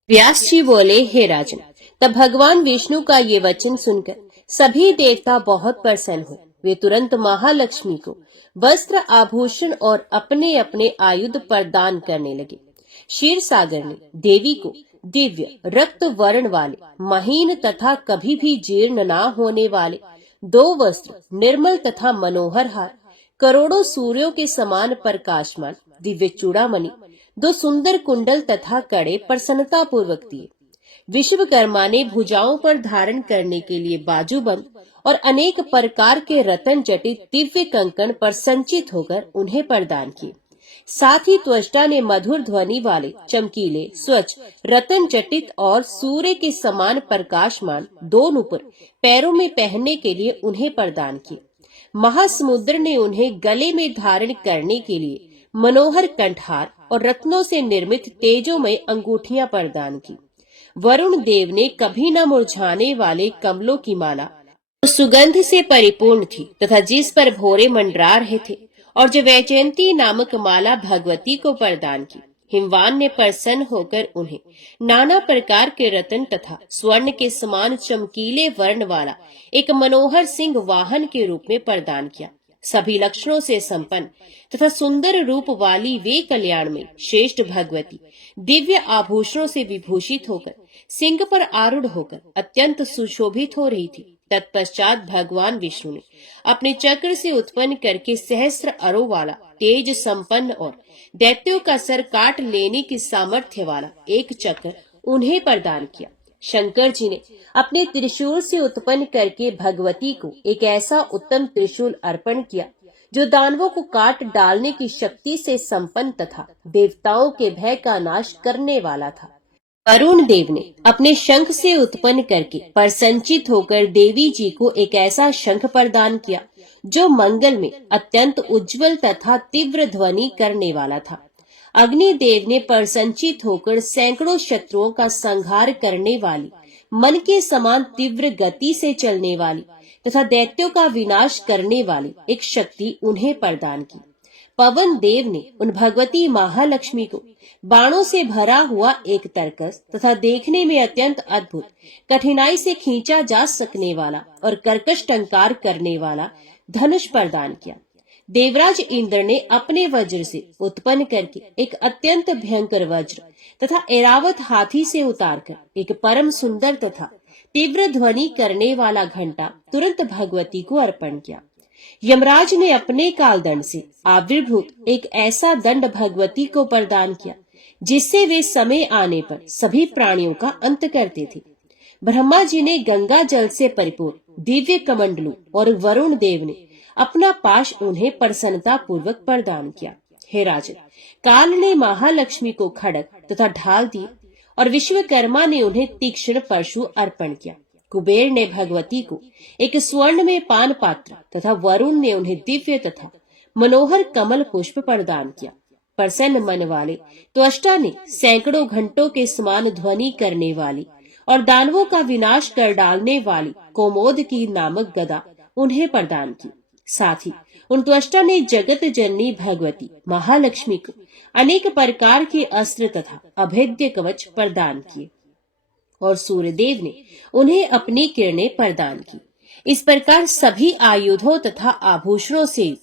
व्यास जी बोले, हे राजन, तब भगवान विष्णु का ये वचन सुनकर सभी देवता बहुत प्रसन्न हुए। वे तुरंत महालक्ष्मी को वस्त्र आभूषण और अपने अपने आयुध प्रदान करने लगे। क्षीर सागर ने देवी को दिव्य रक्त वर्ण वाले महीन तथा कभी भी जीर्ण न होने वाले 2 वस्त्र, निर्मल तथा मनोहर हार, करोड़ों सूर्यों के समान प्रकाशमान दिव्य चूड़ामणि, 2 सुंदर कुंडल तथा कड़े प्रसन्नता पूर्वक दिए। विश्वकर्मा ने भुजाओं पर धारण करने के लिए बाजूबंद और अनेक प्रकार के रतन जटित दिव्य कंकण पर संचित होकर उन्हें प्रदान किए। साथ ही त्वष्टा ने मधुर ध्वनि वाले चमकीले स्वच्छ रतन जटित और सूर्य के समान प्रकाशमान 2 नूपुर पैरों में पहनने के लिए उन्हें प्रदान किए। महासमुद्र ने उन्हें गले में धारण करने के लिए मनोहर कंठहार और रत्नों से निर्मित तेजोमय अंगूठियां प्रदान की। वरुण देव ने कभी न मुरझाने वाले कमलों की माला सुगंध से परिपूर्ण थी तथा जिस पर भोरे मंडरा रहे थे और जो वैजयंती नामक माला भगवती को प्रदान की। हिमवान ने प्रसन्न होकर उन्हें नाना प्रकार के रत्न तथा स्वर्ण के समान चमकीले वर्ण वाला एक मनोहर सिंह वाहन के रूप में प्रदान किया। सभी लक्षणों से संपन्न तथा सुंदर रूप वाली वे कल्याण में श्रेष्ठ भगवती दिव्य आभूषणों से विभूषित होकर सिंह पर आरूढ़ होकर अत्यंत सुशोभित हो रही थी। तत्पश्चात भगवान विष्णु ने अपने चक्र से उत्पन्न करके सहस्त्र अरों वाला तेज संपन्न और दैत्यों का सर काट लेने की सामर्थ्य वाला एक चक्र उन्हें प्रदान किया। शंकर जी ने अपने त्रिशूल से उत्पन्न करके भगवती को एक ऐसा उत्तम त्रिशूल अर्पण किया जो दानवों को काट डालने की शक्ति से संपन्न तथा देवताओं के भय का नाश करने वाला था। वरुण देव ने अपने शंख से उत्पन्न करके प्रसन्नचित होकर देवी जी को एक ऐसा शंख प्रदान किया जो मंगल में अत्यंत उज्जवल तथा तीव्र ध्वनि करने वाला था। अग्निदेव ने प्रसन्नचित होकर सैकड़ों शत्रुओं का संहार करने वाली, मन के समान तीव्र गति से चलने वाली तथा दैत्यों का विनाश करने वाली एक शक्ति उन्हें प्रदान की। पवन देव ने उन भगवती महालक्ष्मी को बाणों से भरा हुआ एक तरकस तथा देखने में अत्यंत अद्भुत, कठिनाई से खींचा जा सकने वाला और कर्कश टंकार करने वाला धनुष प्रदान किया। देवराज इंद्र ने अपने वज्र से उत्पन्न करके एक अत्यंत भयंकर वज्र तथा ऐरावत हाथी से उतारकर एक परम सुंदर तथा तीव्र ध्वनि करने वाला घंटा तुरंत भगवती को अर्पण किया। यमराज ने अपने कालदंड से आविर्भूत एक ऐसा दंड भगवती को प्रदान किया जिससे वे समय आने पर सभी प्राणियों का अंत करते थे। ब्रह्मा जी ने गंगा जल से परिपूर्ण दिव्य कमंडलू और वरुण देव ने अपना पाश उन्हें प्रसन्नता पूर्वक प्रदान किया। हे राजन, काल ने महालक्ष्मी को खड्ग तथा ढाल दिए और विश्वकर्मा ने उन्हें तीक्ष्ण परशु अर्पण किया। कुबेर ने भगवती को एक स्वर्ण में पान पात्र तथा वरुण ने उन्हें दिव्य तथा मनोहर कमल पुष्प प्रदान किया। प्रसन्न मन वाले त्वष्टा ने सैकड़ों घंटों के समान ध्वनि करने वाली और दानवों का विनाश कर डालने वाली कोमोद की नामक गदा उन्हें प्रदान की। साथ ही उन त्वष्टा ने जगत जननी भगवती महालक्ष्मी को अनेक प्रकार के अस्त्र तथा अभेद्य कवच प्रदान किए। और सूर्यदेव ने उन्हें अपनी किरणें प्रदान की। इस प्रकार सभी आयुधों तथा आभूषणों से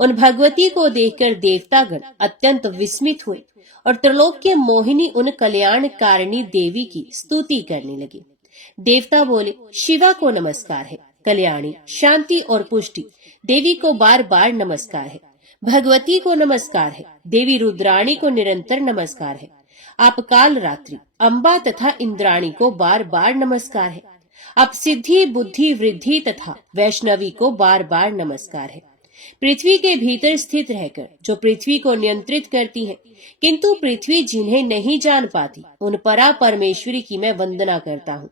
उन भगवती को देखकर देवतागण अत्यंत विस्मित हुए और त्रिलोक के मोहिनी उन कल्याणकारिणी देवी की स्तुति करने लगे। देवता बोले, शिवा को नमस्कार है, कल्याणी, शांति और पुष्टि देवी को बार बार नमस्कार है, भगवती को नमस्कार है, देवी रुद्राणी को निरंतर नमस्कार है, आप काल रात्रि, अम्बा तथा इंद्राणी को बार बार नमस्कार है, आप सिद्धि, बुद्धि, वृद्धि तथा वैष्णवी को बार बार नमस्कार है। पृथ्वी के भीतर स्थित रहकर जो पृथ्वी को नियंत्रित करती है, किंतु पृथ्वी जिन्हें नहीं जान पाती, उन परा परमेश्वरी की मैं वंदना करता हूँ।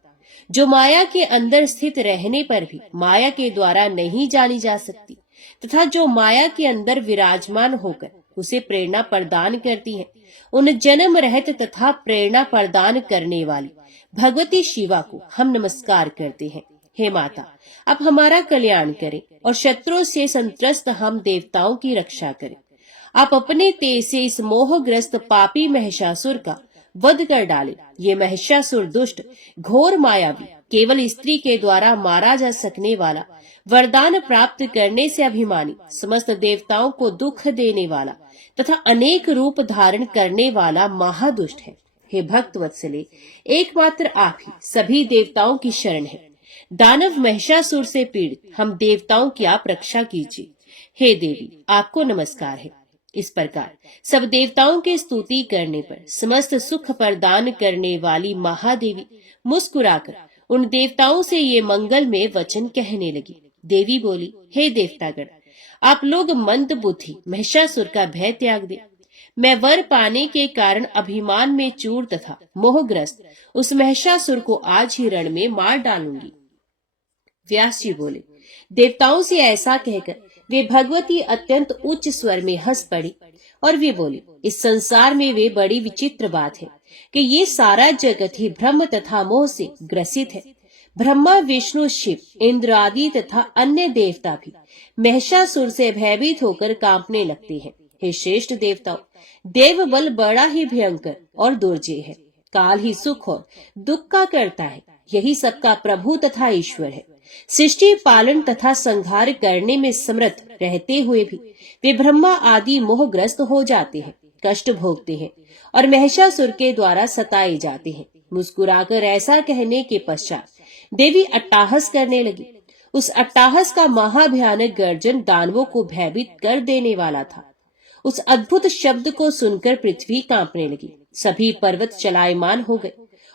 जो माया के अंदर स्थित रहने पर भी माया के द्वारा नहीं जानी जा सकती तथा जो माया के अंदर विराजमान होकर उसे प्रेरणा प्रदान करती है, उन जन्म रहित तथा प्रेरणा प्रदान करने वाली भगवती शिवा को हम नमस्कार करते हैं। हे माता, आप हमारा कल्याण करें और शत्रुओं से संत्रस्त हम देवताओं की रक्षा करें। आप अपने तेज से इस मोहग्रस्त पापी महिषासुर का वध कर डाले। ये महिषासुर दुष्ट, घोर मायावी, केवल स्त्री के द्वारा मारा जा सकने वाला, वरदान प्राप्त करने से अभिमानी, समस्त देवताओं को दुख देने वाला तथा अनेक रूप धारण करने वाला महादुष्ट है। हे भक्त वत्सले, एकमात्र आप ही सभी देवताओं की शरण है। दानव महिषासुर से पीड़ित हम देवताओं की आप रक्षा कीजिए। हे देवी, आपको नमस्कार है। इस प्रकार सब देवताओं के स्तुति करने पर समस्त सुख प्रदान करने वाली महादेवी मुस्कुराकर उन देवताओं से ये मंगलमय वचन कहने लगी। देवी बोली, हे देवतागण, आप लोग मंद बुद्धि महिषासुर का भय त्याग दे। मैं वर पाने के कारण अभिमान में चूर तथा मोहग्रस्त उस महिषासुर को आज ही रण में मार डालूंगी। व्यास जी बोले, देवताओं से ऐसा कहकर वे भगवती अत्यंत उच्च स्वर में हंस पड़ी और वे बोली, इस संसार में वे बड़ी विचित्र बात है कि ये सारा जगत ही भ्रम तथा मोह से ग्रसित है। ब्रह्मा, विष्णु, शिव, इंद्र आदि तथा अन्य देवता भी महिषासुर से भयभीत होकर कांपने लगते हैं। हे श्रेष्ठ देवताओं, देव बल बड़ा ही भयंकर और दुर्जय है। काल ही सुख और दुख का करता है। यही सबका प्रभु तथा ईश्वर है। सृष्टि पालन तथा संहार करने में समर्थ रहते हुए भी वे ब्रह्मा आदि मोहग्रस्त हो जाते हैं, कष्ट भोगते हैं और महिषासुर के द्वारा सताए जाते हैं। मुस्कुराकर ऐसा कहने के पश्चात देवी अट्टाहस करने लगी। उस अट्टाहस का महाभयानक गर्जन दानवों को भयभीत कर देने वाला था। उस अद्भुत शब्द को सुनकर पृथ्वी कांपने लगी। सभी पर्वत चलायमान हो गए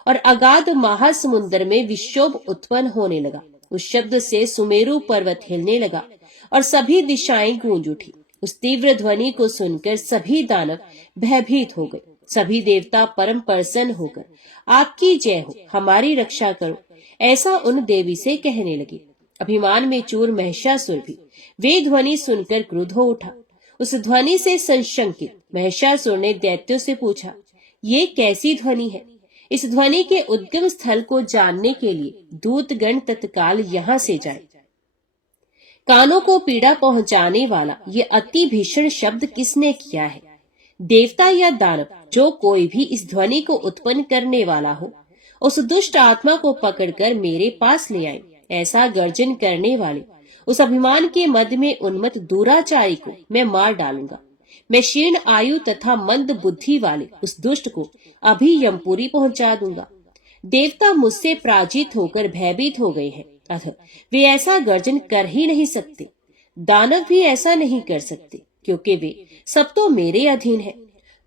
और अगाध महासमुद्र में विक्षोभ उत्पन्न होने लगा। उस शब्द से सुमेरु पर्वत हिलने लगा और सभी दिशाएं गूंज उठी। उस तीव्र ध्वनि को सुनकर सभी दानव भयभीत हो गए। सभी देवता परम प्रसन्न होकर आपकी जय हो, हमारी रक्षा करो, ऐसा उन देवी से कहने लगे। अभिमान में चूर महिषासुर भी वे ध्वनि सुनकर क्रुद्ध हो उठा। उस ध्वनि से संशंकित महिषासुर ने दैत्यों से पूछा, ये कैसी ध्वनि है? इस ध्वनि के उद्गम स्थल को जानने के लिए दूतगण तत्काल यहाँ से जाए। कानों को पीड़ा पहुंचाने वाला ये अति भीषण शब्द किसने किया है? देवता या दानव, जो कोई भी इस ध्वनि को उत्पन्न करने वाला हो, उस दुष्ट आत्मा को पकड़कर मेरे पास ले आए। ऐसा गर्जन करने वाले उस अभिमान के मद में उन्मत्त दुराचारी को मैं मार डालूंगा। मैं क्षीण आयु तथा मंद बुद्धि वाले उस दुष्ट को अभी यमपुरी पहुंचा दूंगा। देवता मुझसे पराजित होकर भयभीत हो गए हैं, अतः वे ऐसा गर्जन कर ही नहीं सकते। दानव भी ऐसा नहीं कर सकते, क्योंकि वे सब तो मेरे अधीन है।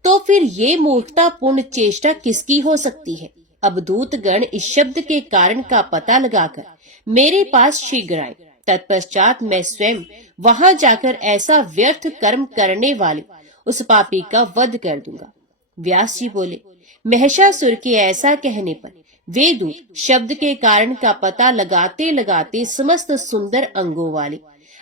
तो फिर ये मूर्खतापूर्ण चेष्टा किसकी हो सकती है? अब दूतगण इस शब्द के कारण का पता लगाकर मेरे पास शीघ्र आए। तत्पश्चात मैं स्वयं वहां जाकर ऐसा व्यर्थ कर्म करने वाले उस पापी का वध कर दूंगा। व्यास जी बोले, महिषासुर के ऐसा कहने पर वे दूत शब्द के कारण का पता लगाते लगाते समस्त सुंदर अंगों वाले,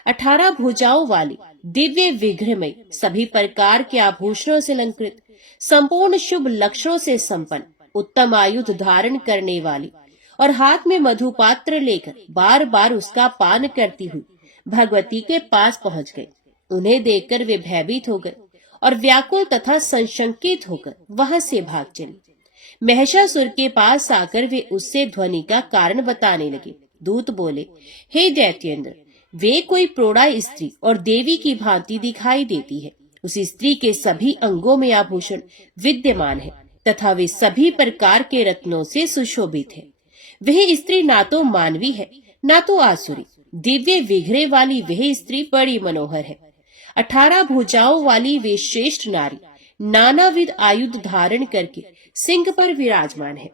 18 भुजाओं वाली, दिव्य विग्रहमय, सभी प्रकार के आभूषणों से अलंकृत, संपूर्ण शुभ लक्षणों से संपन्न, उत्तम आयुध धारण करने वाली और हाथ में मधुपात्र लेकर बार बार उसका पान करती हुई भगवती के पास पहुंच गए। उन्हें देखकर वे भयभीत हो गए और व्याकुल तथा संशंकित होकर वहां से भाग चली। महिषासुर के पास आकर वे उससे ध्वनि का कारण बताने लगे। दूत बोले, हे दैत्येंद्र, वे कोई प्रौढ़ा स्त्री और देवी की भांति दिखाई देती है। उस स्त्री के सभी अंगों में आभूषण विद्यमान है तथा वे सभी प्रकार के रत्नों से सुशोभित है। वह स्त्री ना तो मानवी है ना तो आसुरी। दिव्य विग्रह वाली वह स्त्री बड़ी मनोहर है। 18 भुजाओं वाली वे श्रेष्ठ नारी नानाविध आयुध धारण करके सिंह पर विराजमान है।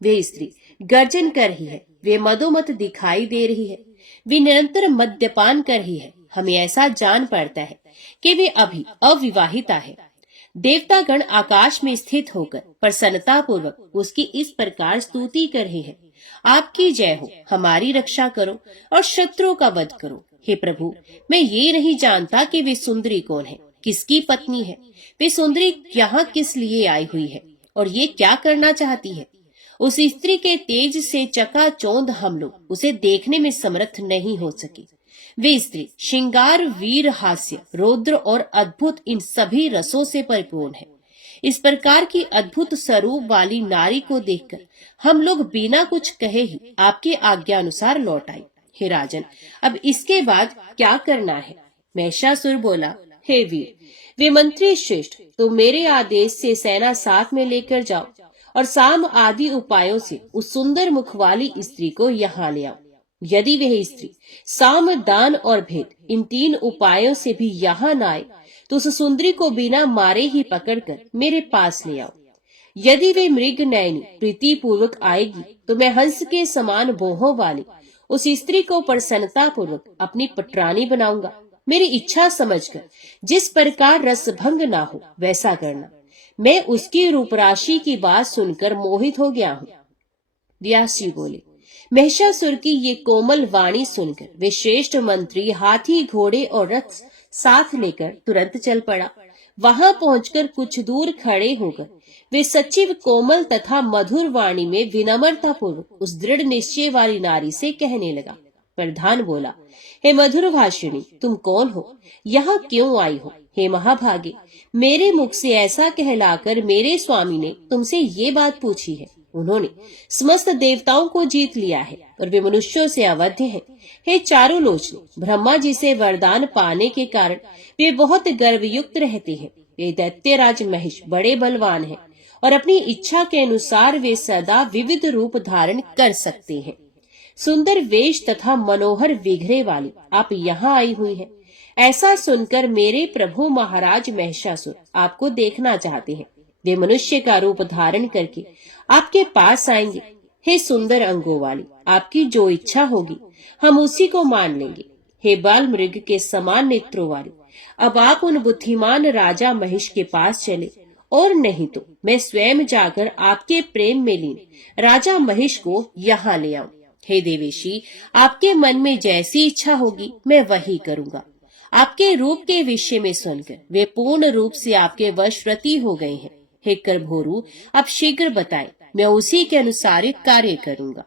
वे स्त्री गर्जन कर रही है, वे मदोमत दिखाई दे रही है, वे निरंतर मद्यपान कर रही है। हमें ऐसा जान पड़ता है कि वे अभी अविवाहिता है। देवतागण आकाश में स्थित होकर प्रसन्नता पूर्वक उसकी इस प्रकार स्तुति कर रहे हैं, आपकी जय हो, हमारी रक्षा करो और शत्रुओं का वध करो। हे प्रभु, मैं ये नहीं जानता कि वे सुंदरी कौन है, किसकी पत्नी है, वे सुंदरी यहाँ किस लिए आई हुई है और ये क्या करना चाहती है। उस स्त्री के तेज से चकाचौंध हम लोग उसे देखने में समर्थ नहीं हो सके। वे स्त्री श्रृंगार, वीर, हास्य, रौद्र और अद्भुत इन सभी रसों से परिपूर्ण है। इस प्रकार की अद्भुत स्वरूप वाली नारी को देखकर हम लोग बिना कुछ कहे ही आपके आज्ञा अनुसार लौट आए। हे राजन, अब इसके बाद क्या करना है। महिषासुर बोला, हे वीर, वे मंत्री श्रेष्ठ, तो मेरे आदेश से सेना साथ में लेकर जाओ और साम आदि उपायों से उस सुंदर मुख वाली स्त्री को यहाँ ले आओ। यदि वह स्त्री साम, दान और भेद इन 3 उपायों से भी यहाँ न आए तो उस सुंदरी को बिना मारे ही पकड़कर मेरे पास ले आओ। यदि वे मृग नयनी प्रीति पूर्वक आएगी तो मैं हंस के समान भौहों वाली उस स्त्री को प्रसन्नता पूर्वक अपनी पटरानी बनाऊंगा। मेरी इच्छा समझकर जिस प्रकार रस भंग ना हो वैसा करना। मैं उसकी रूपराशि की बात सुनकर मोहित हो गया हूँ। व्यास जी बोले, महिषासुर की ये कोमल वाणी सुनकर वे श्रेष्ठ मंत्री हाथी, घोड़े और रथ साथ लेकर तुरंत चल पड़ा। वहां पहुंचकर कुछ दूर खड़े होकर वे सचिव कोमल तथा मधुर वाणी में विनम्रता पूर्वक उस दृढ़ निश्चय वाली नारी से कहने लगा। प्रधान बोला, हे मधुर भाषिणी, तुम कौन हो, यहाँ क्यों आई हो। हे महाभागे, मेरे मुख से ऐसा कहलाकर मेरे स्वामी ने तुमसे ये बात पूछी है। उन्होंने समस्त देवताओं को जीत लिया है और वे मनुष्यों से अवध्य हैं। हे चारों लोचने, ब्रह्मा जी से वरदान पाने के कारण वे बहुत गर्वयुक्त रहते हैं। वे दैत्यराज महेश बड़े बलवान हैं और अपनी इच्छा के अनुसार वे सदा विविध रूप धारण कर सकते हैं। सुंदर वेश तथा मनोहर विग्रह वाली आप यहाँ आई हुई हैं। ऐसा सुनकर मेरे प्रभु महाराज महिषासुर आपको देखना चाहते हैं। वे मनुष्य का रूप धारण करके आपके पास आएंगे। हे सुंदर अंगों वाली, आपकी जो इच्छा होगी हम उसी को मान लेंगे। हे बाल मृग के समान नेत्रों वाली, अब आप उन बुद्धिमान राजा महेश के पास चले, और नहीं तो मैं स्वयं जाकर आपके प्रेम में लीन राजा महेश को यहाँ ले आऊं। हे देवेशी, आपके मन में जैसी इच्छा होगी मैं वही करूंगा। आपके रूप के विषय में सुनकर वे पूर्ण रूप से आपके वशवर्ती हो गए हैं। हे करभोरु, आप शीघ्र बताएं, मैं उसी के अनुसार कार्य करूंगा।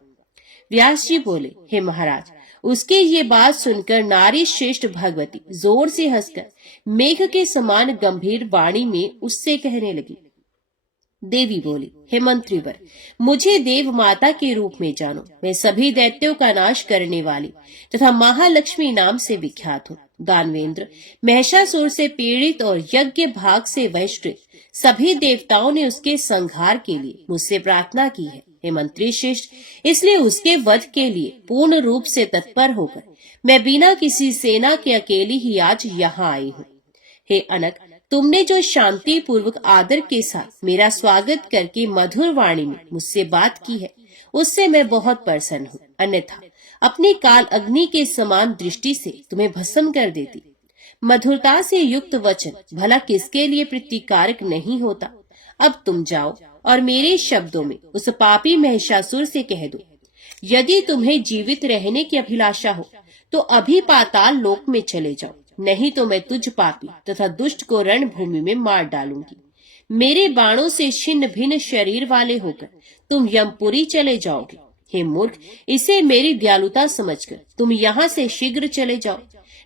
व्यास जी बोले, हे महाराज, उसके ये बात सुनकर नारी श्रेष्ठ भगवती जोर से हंसकर मेघ के समान गंभीर वाणी में उससे कहने लगी। देवी बोली, हे मंत्रीवर, मुझे देव माता के रूप में जानो। मैं सभी दैत्यों का नाश करने वाली तथा महालक्ष्मी नाम से विख्यात हूँ। दानवेंद्र महिषासुर से पीड़ित और यज्ञ भाग से बहिष्कृत सभी देवताओं ने उसके संहार के लिए मुझसे प्रार्थना की है। हे मंत्री श्रेष्ठ, इसलिए उसके वध के लिए पूर्ण रूप से तत्पर होकर मैं बिना किसी सेना के अकेली ही आज यहाँ आई हूँ। हे अनक, तुमने जो शांति पूर्वक आदर के साथ मेरा स्वागत करके मधुर वाणी में मुझसे बात की है, उससे मैं बहुत प्रसन्न हूँ। अन्यथा अपनी काल अग्नि के समान दृष्टि से तुम्हें भस्म कर देती। मधुरता से युक्त वचन भला किसके लिए प्रीतिकारक नहीं होता। अब तुम जाओ और मेरे शब्दों में उस पापी महिषासुर से कह दो, यदि तुम्हें जीवित रहने की अभिलाषा हो तो अभी पाताल लोक में चले जाओ, नहीं तो मैं तुझ पापी तथा दुष्ट को रणभूमि में मार डालूंगी। मेरे बाणों से छिन्न भिन्न शरीर वाले होकर तुम यमपुरी चले जाओगे। हे मूर्ख, इसे मेरी दयालुता समझकर तुम यहाँ से शीघ्र चले जाओ,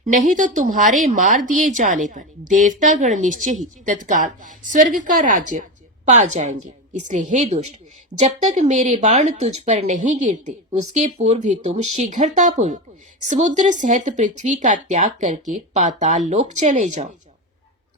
नहीं तो तुम्हारे मार दिए जाने पर देवतागण निश्चय ही तत्काल स्वर्ग का राज्य पा जाएंगे। इसलिए हे दुष्ट, जब तक मेरे बाण तुझ पर नहीं गिरते उसके पूर्व ही तुम शीघ्रतापूर्वक समुद्र सहित पृथ्वी का त्याग करके पाताल लोक चले जाओ।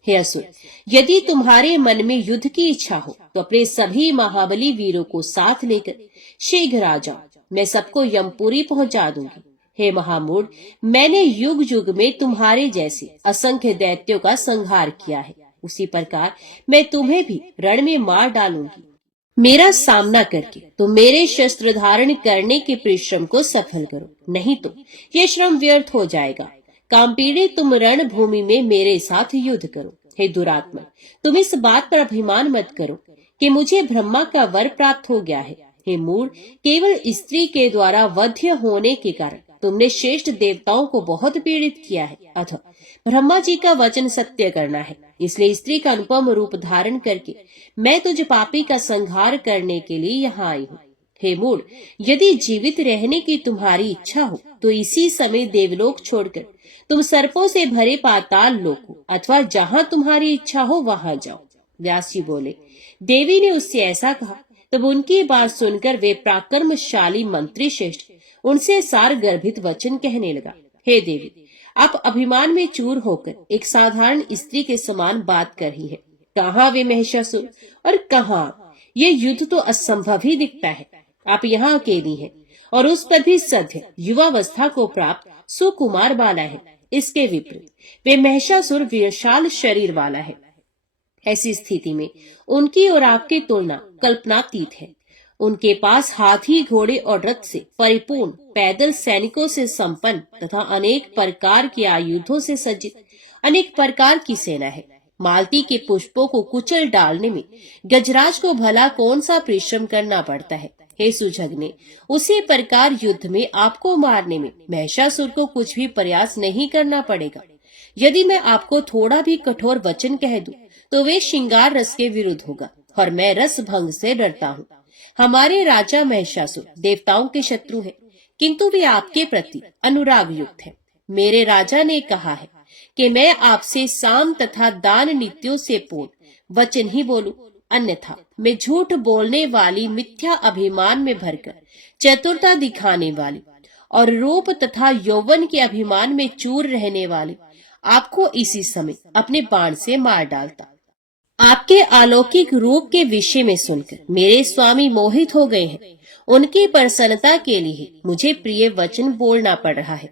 हे असुर, यदि तुम्हारे मन में युद्ध की इच्छा हो तो अपने सभी महाबली वीरों को साथ लेकर शीघ्र आ जाओ, मैं सबको यमपुरी पहुंचा दूंगी। हे महामूढ़, मैंने युग युग में तुम्हारे जैसे असंख्य दैत्यों का संहार किया है, उसी प्रकार मैं तुम्हें भी रण में मार डालूंगी। मेरा सामना करके तुम मेरे शस्त्र धारण करने के परिश्रम को सफल करो, नहीं तो ये श्रम व्यर्थ हो जाएगा। कामपीड़े, तुम रण भूमि में मेरे साथ युद्ध करो। हे दुरात्मा, तुम इस बात पर अभिमान मत करो कि मुझे ब्रह्मा का वर प्राप्त हो गया है। हे मूढ़, केवल स्त्री के द्वारा वध्य होने के कारण तुमने श्रेष्ठ देवताओं को बहुत पीड़ित किया है। अतः ब्रह्मा जी का वचन सत्य करना है, इसलिए स्त्री का अनुपम रूप धारण करके मैं तुझ पापी का संहार करने के लिए यहाँ आई हूँ। हे मूढ़, यदि जीवित रहने की तुम्हारी इच्छा हो तो इसी समय देवलोक छोड़कर तुम सर्पों से भरे पाताल लोक हो अथवा जहाँ तुम्हारी इच्छा हो वहां जाओ। व्यास जी बोले, देवी ने उससे ऐसा कहा। तब उनकी बात सुनकर वे पराक्रमशाली मंत्री श्रेष्ठ उनसे सार गर्भित वचन कहने लगा। हे देवी, आप अभिमान में चूर होकर एक साधारण स्त्री के समान बात कर रही है। कहाँ वे महिषासुर और कहाँ ये युद्ध तो असंभव ही दिखता है। आप यहाँ अकेली हैं और उस पर भी सद्य युवावस्था को प्राप्त सुकुमार बाला है। इसके विपरीत वे महिषासुर विशाल शरीर वाला है। ऐसी स्थिति में उनकी और आपकी तुलना कल्पनातीत है। उनके पास हाथी, घोड़े और रथ से परिपूर्ण, पैदल सैनिकों से संपन्न तथा अनेक प्रकार के आयुधों से सज्जित अनेक प्रकार की सेना है। मालती के पुष्पों को कुचल डालने में गजराज को भला कौन सा परिश्रम करना पड़ता है। हे सुजगने, उसी प्रकार युद्ध में आपको मारने में महिषासुर को कुछ भी प्रयास नहीं करना पड़ेगा। यदि मैं आपको थोड़ा भी कठोर वचन कह दूं तो वे श्रृंगार रस के विरुद्ध होगा और मैं रस भंग से डरता हूँ। हमारे राजा महिषासुर देवताओं के शत्रु हैं, किंतु वे आपके प्रति अनुराग युक्त हैं। मेरे राजा ने कहा है कि मैं आपसे साम तथा दान नीतियों से पूर्ण वचन ही बोलूं, अन्यथा मैं झूठ बोलने वाली, मिथ्या अभिमान में भरकर चतुरता दिखाने वाली और रूप तथा यौवन के अभिमान में चूर रहने वाली आपको इसी समय अपने बाण से मार डालता। आपके अलौकिक रूप के विषय में सुनकर मेरे स्वामी मोहित हो गए हैं। उनकी प्रसन्नता के लिए मुझे प्रिय वचन बोलना पड़ रहा है।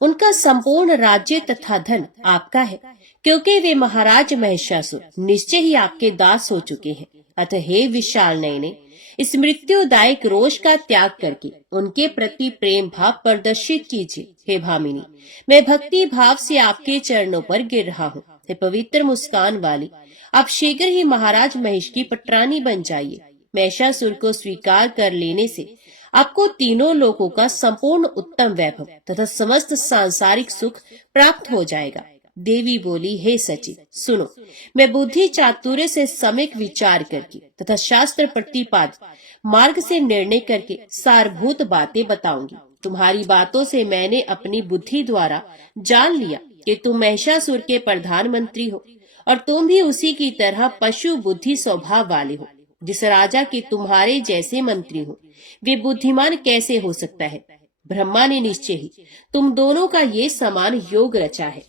उनका संपूर्ण राज्य तथा धन आपका है, क्योंकि वे महाराज महिषासुर निश्चय ही आपके दास हो चुके हैं। अतः हे विशाल नयने, इस मृत्युदायक रोष का त्याग करके उनके प्रति प्रेम भाव प्रदर्शित कीजिए। हे भामिनी, मैं भक्ति भाव से आपके चरणों पर गिर रहा हूँ। हे पवित्र मुस्कान वाली, आप शीघ्र ही महाराज महेश की पटरानी बन जाइए। महिषासुर को स्वीकार कर लेने से आपको तीनों लोकों का संपूर्ण उत्तम वैभव तथा समस्त सांसारिक सुख प्राप्त हो जाएगा। देवी बोली, हे सची, सुनो, मैं बुद्धि चातुर्य से सम्यक विचार करके तथा शास्त्र प्रतिपादित मार्ग से निर्णय करके सारभूत बातें बताऊंगी। तुम्हारी बातों से मैंने अपनी बुद्धि द्वारा जान लिया कि तुम महिषासुर के प्रधानमंत्री हो और तुम भी उसी की तरह पशु बुद्धि स्वभाव वाले हो। जिस राजा के तुम्हारे जैसे मंत्री हो वे बुद्धिमान कैसे हो सकता है। ब्रह्मा ने निश्चय ही तुम दोनों का ये समान योग रचा है।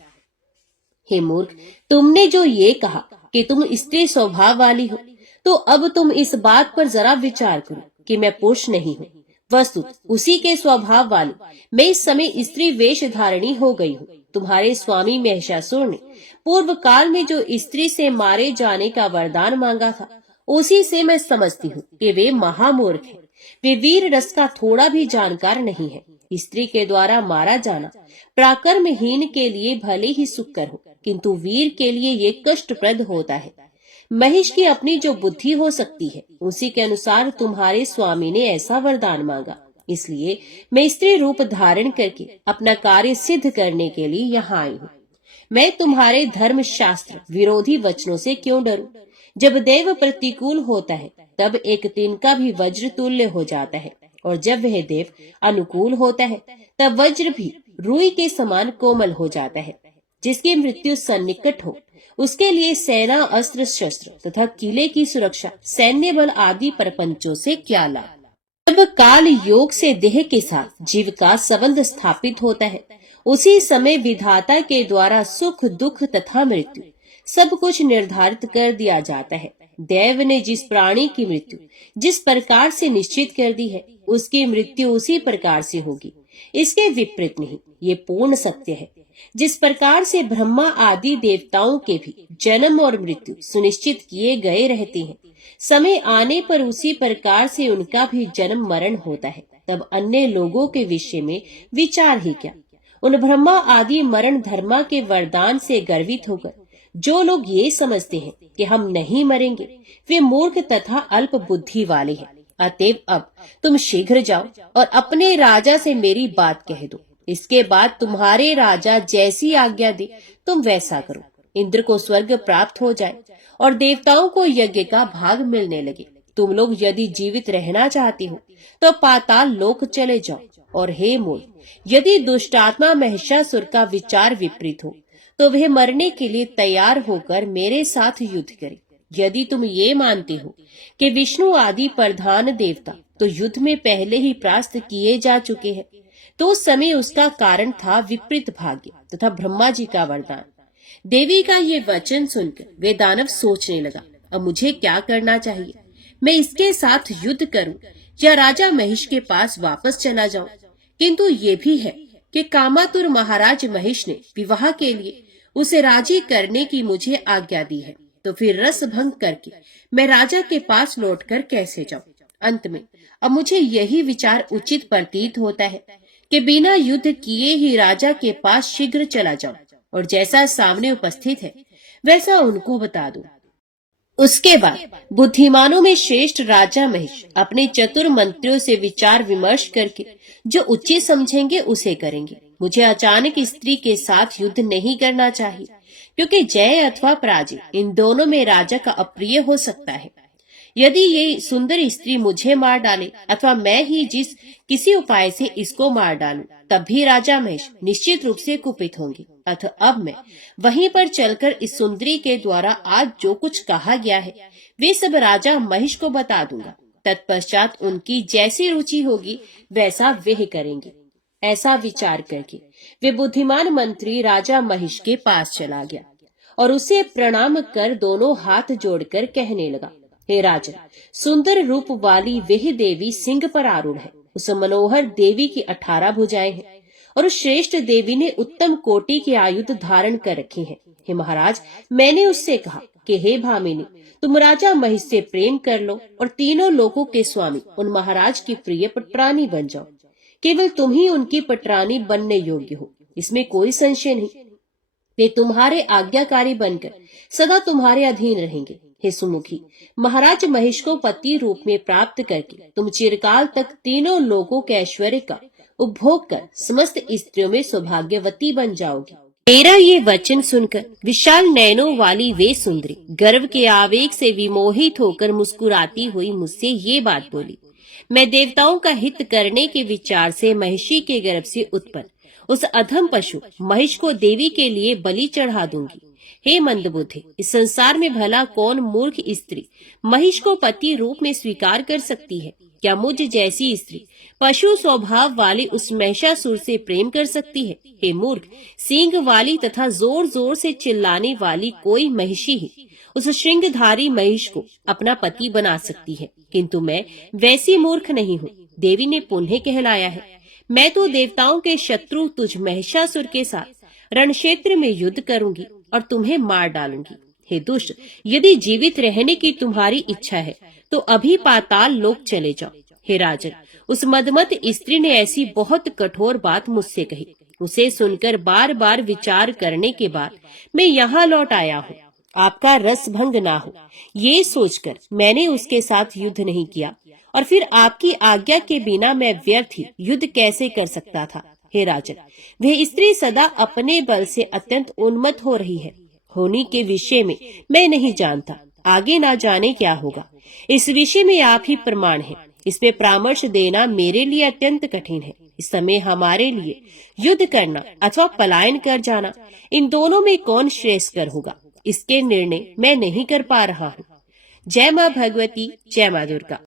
हे मूर्ख, तुमने जो ये कहा कि तुम स्त्री स्वभाव वाली हो, तो अब तुम इस बात पर जरा विचार करो कि मैं पुरुष नहीं हूँ। वस्तुत उसी के स्वभाव वाली मैं इस समय स्त्री वेश धारणी हो गई हूँ। तुम्हारे स्वामी महिषासुर ने पूर्व काल में जो स्त्री से मारे जाने का वरदान मांगा था, उसी से मैं समझती हूँ कि वे महामूर्ख हैं। वे वीर रस का थोड़ा भी जानकार नहीं है। स्त्री के द्वारा मारा जाना पराक्रमहीन के लिए भले ही सुखकर हो, किंतु वीर के लिए ये कष्टप्रद होता है। महेश की अपनी जो बुद्धि हो सकती है, उसी के अनुसार तुम्हारे स्वामी ने ऐसा वरदान मांगा। इसलिए मैं स्त्री रूप धारण करके अपना कार्य सिद्ध करने के लिए यहाँ आई हूँ। मैं तुम्हारे धर्म शास्त्र विरोधी वचनों से क्यों डरूं? जब देव प्रतिकूल होता है तब एक तिनका भी वज्र तुल्य हो जाता है, और जब वह देव अनुकूल होता है तब वज्र भी रुई के समान कोमल हो जाता है। जिसकी मृत्यु सन्निकट हो, उसके लिए सेना, अस्त्र शस्त्र तथा किले की सुरक्षा, सैन्य बल आदि प्रपंचों से क्या लाभ। जब काल योग से देह के साथ जीव का संबंध स्थापित होता है, उसी समय विधाता के द्वारा सुख, दुख तथा मृत्यु सब कुछ निर्धारित कर दिया जाता है। देव ने जिस प्राणी की मृत्यु जिस प्रकार से निश्चित कर दी है, उसकी मृत्यु उसी प्रकार से होगी, इसके विपरीत नहीं। ये पूर्ण सत्य है। जिस प्रकार से ब्रह्मा आदि देवताओं के भी जन्म और मृत्यु सुनिश्चित किए गए रहते हैं, समय आने पर उसी प्रकार से उनका भी जन्म मरण होता है। तब अन्य लोगों के विषय में विचार ही क्या। उन ब्रह्मा आदि मरण धर्मा के वरदान से गर्वित होकर जो लोग ये समझते हैं कि हम नहीं मरेंगे, वे मूर्ख तथा अल्प बुद्धि वाले हैं। अतएव अब तुम शीघ्र जाओ और अपने राजा से मेरी बात कह दो। इसके बाद तुम्हारे राजा जैसी आज्ञा दे तुम वैसा करो। इंद्र को स्वर्ग प्राप्त हो जाए और देवताओं को यज्ञ का भाग मिलने लगे। तुम लोग यदि जीवित रहना चाहते हो तो पाताल लोक चले जाओ। और हे मूर्ख, यदि दुष्टात्मा महिषासुर का विचार विपरीत हो तो वह मरने के लिए तैयार होकर मेरे साथ युद्ध करे। यदि तुम ये मानते हो कि विष्णु आदि प्रधान देवता तो युद्ध में पहले ही परास्त किए जा चुके हैं, तो उस समय उसका कारण था विपरीत भाग्य तथा ब्रह्मा जी का वरदान। देवी का ये वचन सुनकर वे दानव सोचने लगा, अब मुझे क्या करना चाहिए। मैं इसके साथ युद्ध करूं या राजा महिष के पास वापस चला जाऊं। किंतु ये भी है कि कामातुर महाराज महिष ने विवाह के लिए उसे राजी करने की मुझे आज्ञा दी है, तो फिर रस भंग करके मैं राजा के पास लौटकर कैसे जाऊं। अंत में अब मुझे यही विचार उचित प्रतीत होता है कि बिना युद्ध किए ही राजा के पास शीघ्र चला जाऊं और जैसा सामने उपस्थित है वैसा उनको बता दूं। उसके बाद बुद्धिमानों में श्रेष्ठ राजा महिष अपने चतुर मंत्रियों से विचार विमर्श करके जो उचित समझेंगे उसे करेंगे। मुझे अचानक स्त्री के साथ युद्ध नहीं करना चाहिए, क्योंकि जय अथवा पराजय इन दोनों में राजा का अप्रिय हो सकता है। यदि ये सुंदर स्त्री मुझे मार डाले अथवा मैं ही किसी उपाय से इसको मार डालूं, तब भी राजा महेश निश्चित रूप से कुपित होंगे। अतः अब मैं वहीं पर चलकर इस सुंदरी के द्वारा आज जो कुछ कहा गया है वे सब राजा महेश को बता दूंगा। तत्पश्चात उनकी जैसी रुचि होगी वैसा वे करेंगे। ऐसा विचार करके वे बुद्धिमान मंत्री राजा महेश के पास चला गया और उसे प्रणाम कर दोनों हाथ जोड़कर कहने लगा, हे राजन, सुंदर रूप वाली वह देवी सिंह पर आरूढ़ है। उस मनोहर देवी की 18 भुजाएं हैं और उस श्रेष्ठ देवी ने उत्तम कोटि के आयुध धारण कर रखे हैं। हे महाराज, मैंने उससे कहा कि हे भामिनी, तुम राजा महिष से प्रेम कर लो और तीनों लोगों के स्वामी उन महाराज की प्रिय पटरानी बन जाओ। केवल तुम ही उनकी पटरानी बनने योग्य हो, इसमें कोई संशय नहीं। वे तुम्हारे आज्ञाकारी बनकर सदा तुम्हारे अधीन रहेंगे। हे सुमुखी, महाराज महेश को पति रूप में प्राप्त करके तुम चिरकाल तक तीनों लोगों के ऐश्वर्य का उपभोग कर समस्त स्त्रियों में सौभाग्यवती बन जाओगी। मेरा ये वचन सुनकर विशाल नयनों वाली वे सुंदरी गर्व के आवेग से विमोहित होकर मुस्कुराती हुई मुझसे ये बात बोली, मैं देवताओं का हित करने के विचार से महिषी के गर्भ से उत्पन्न उस अधम पशु महिष को देवी के लिए बलि चढ़ा दूंगी। हे मंदबुद्धि, इस संसार में भला कौन मूर्ख स्त्री महिष को पति रूप में स्वीकार कर सकती है? क्या मुझ जैसी स्त्री पशु स्वभाव वाली उस महिषासुर से प्रेम कर सकती है? हे मूर्ख, सींग वाली तथा जोर जोर से चिल्लाने वाली कोई महिषी ही उस श्रृंगधारी महिष को अपना पति बना सकती है, किंतु मैं वैसी मूर्ख नहीं हूँ। देवी ने पुनः कहलाया है, मैं तो देवताओं के शत्रु तुझ महिषासुर के साथ रण क्षेत्र में युद्ध करूंगी और तुम्हें मार डालूंगी। हे दुष्ट, यदि जीवित रहने की तुम्हारी इच्छा है तो अभी पाताल लोक चले जाओ। हे राजन, उस मदमत स्त्री ने ऐसी बहुत कठोर बात मुझसे कही। उसे सुनकर बार बार विचार करने के बाद मैं यहाँ लौट आया हूँ, आपका रस भंग ना हो ये सोचकर मैंने उसके साथ युद्ध नहीं किया, और फिर आपकी आज्ञा के बिना मैं व्यर्थ ही युद्ध कैसे कर सकता था। हे राजन, वह स्त्री सदा अपने बल से अत्यंत उन्मत्त हो रही है। होनी के विषय में मैं नहीं जानता, आगे ना जाने क्या होगा। इस विषय में आप ही प्रमाण हैं। इसमें परामर्श देना मेरे लिए अत्यंत कठिन है। इस समय हमारे लिए युद्ध करना अथवा पलायन कर जाना, इन दोनों में कौन श्रेयस्कर होगा, इसके निर्णय मैं नहीं कर पा रहा हूँ। जय माँ भगवती, जय माँ दुर्गा।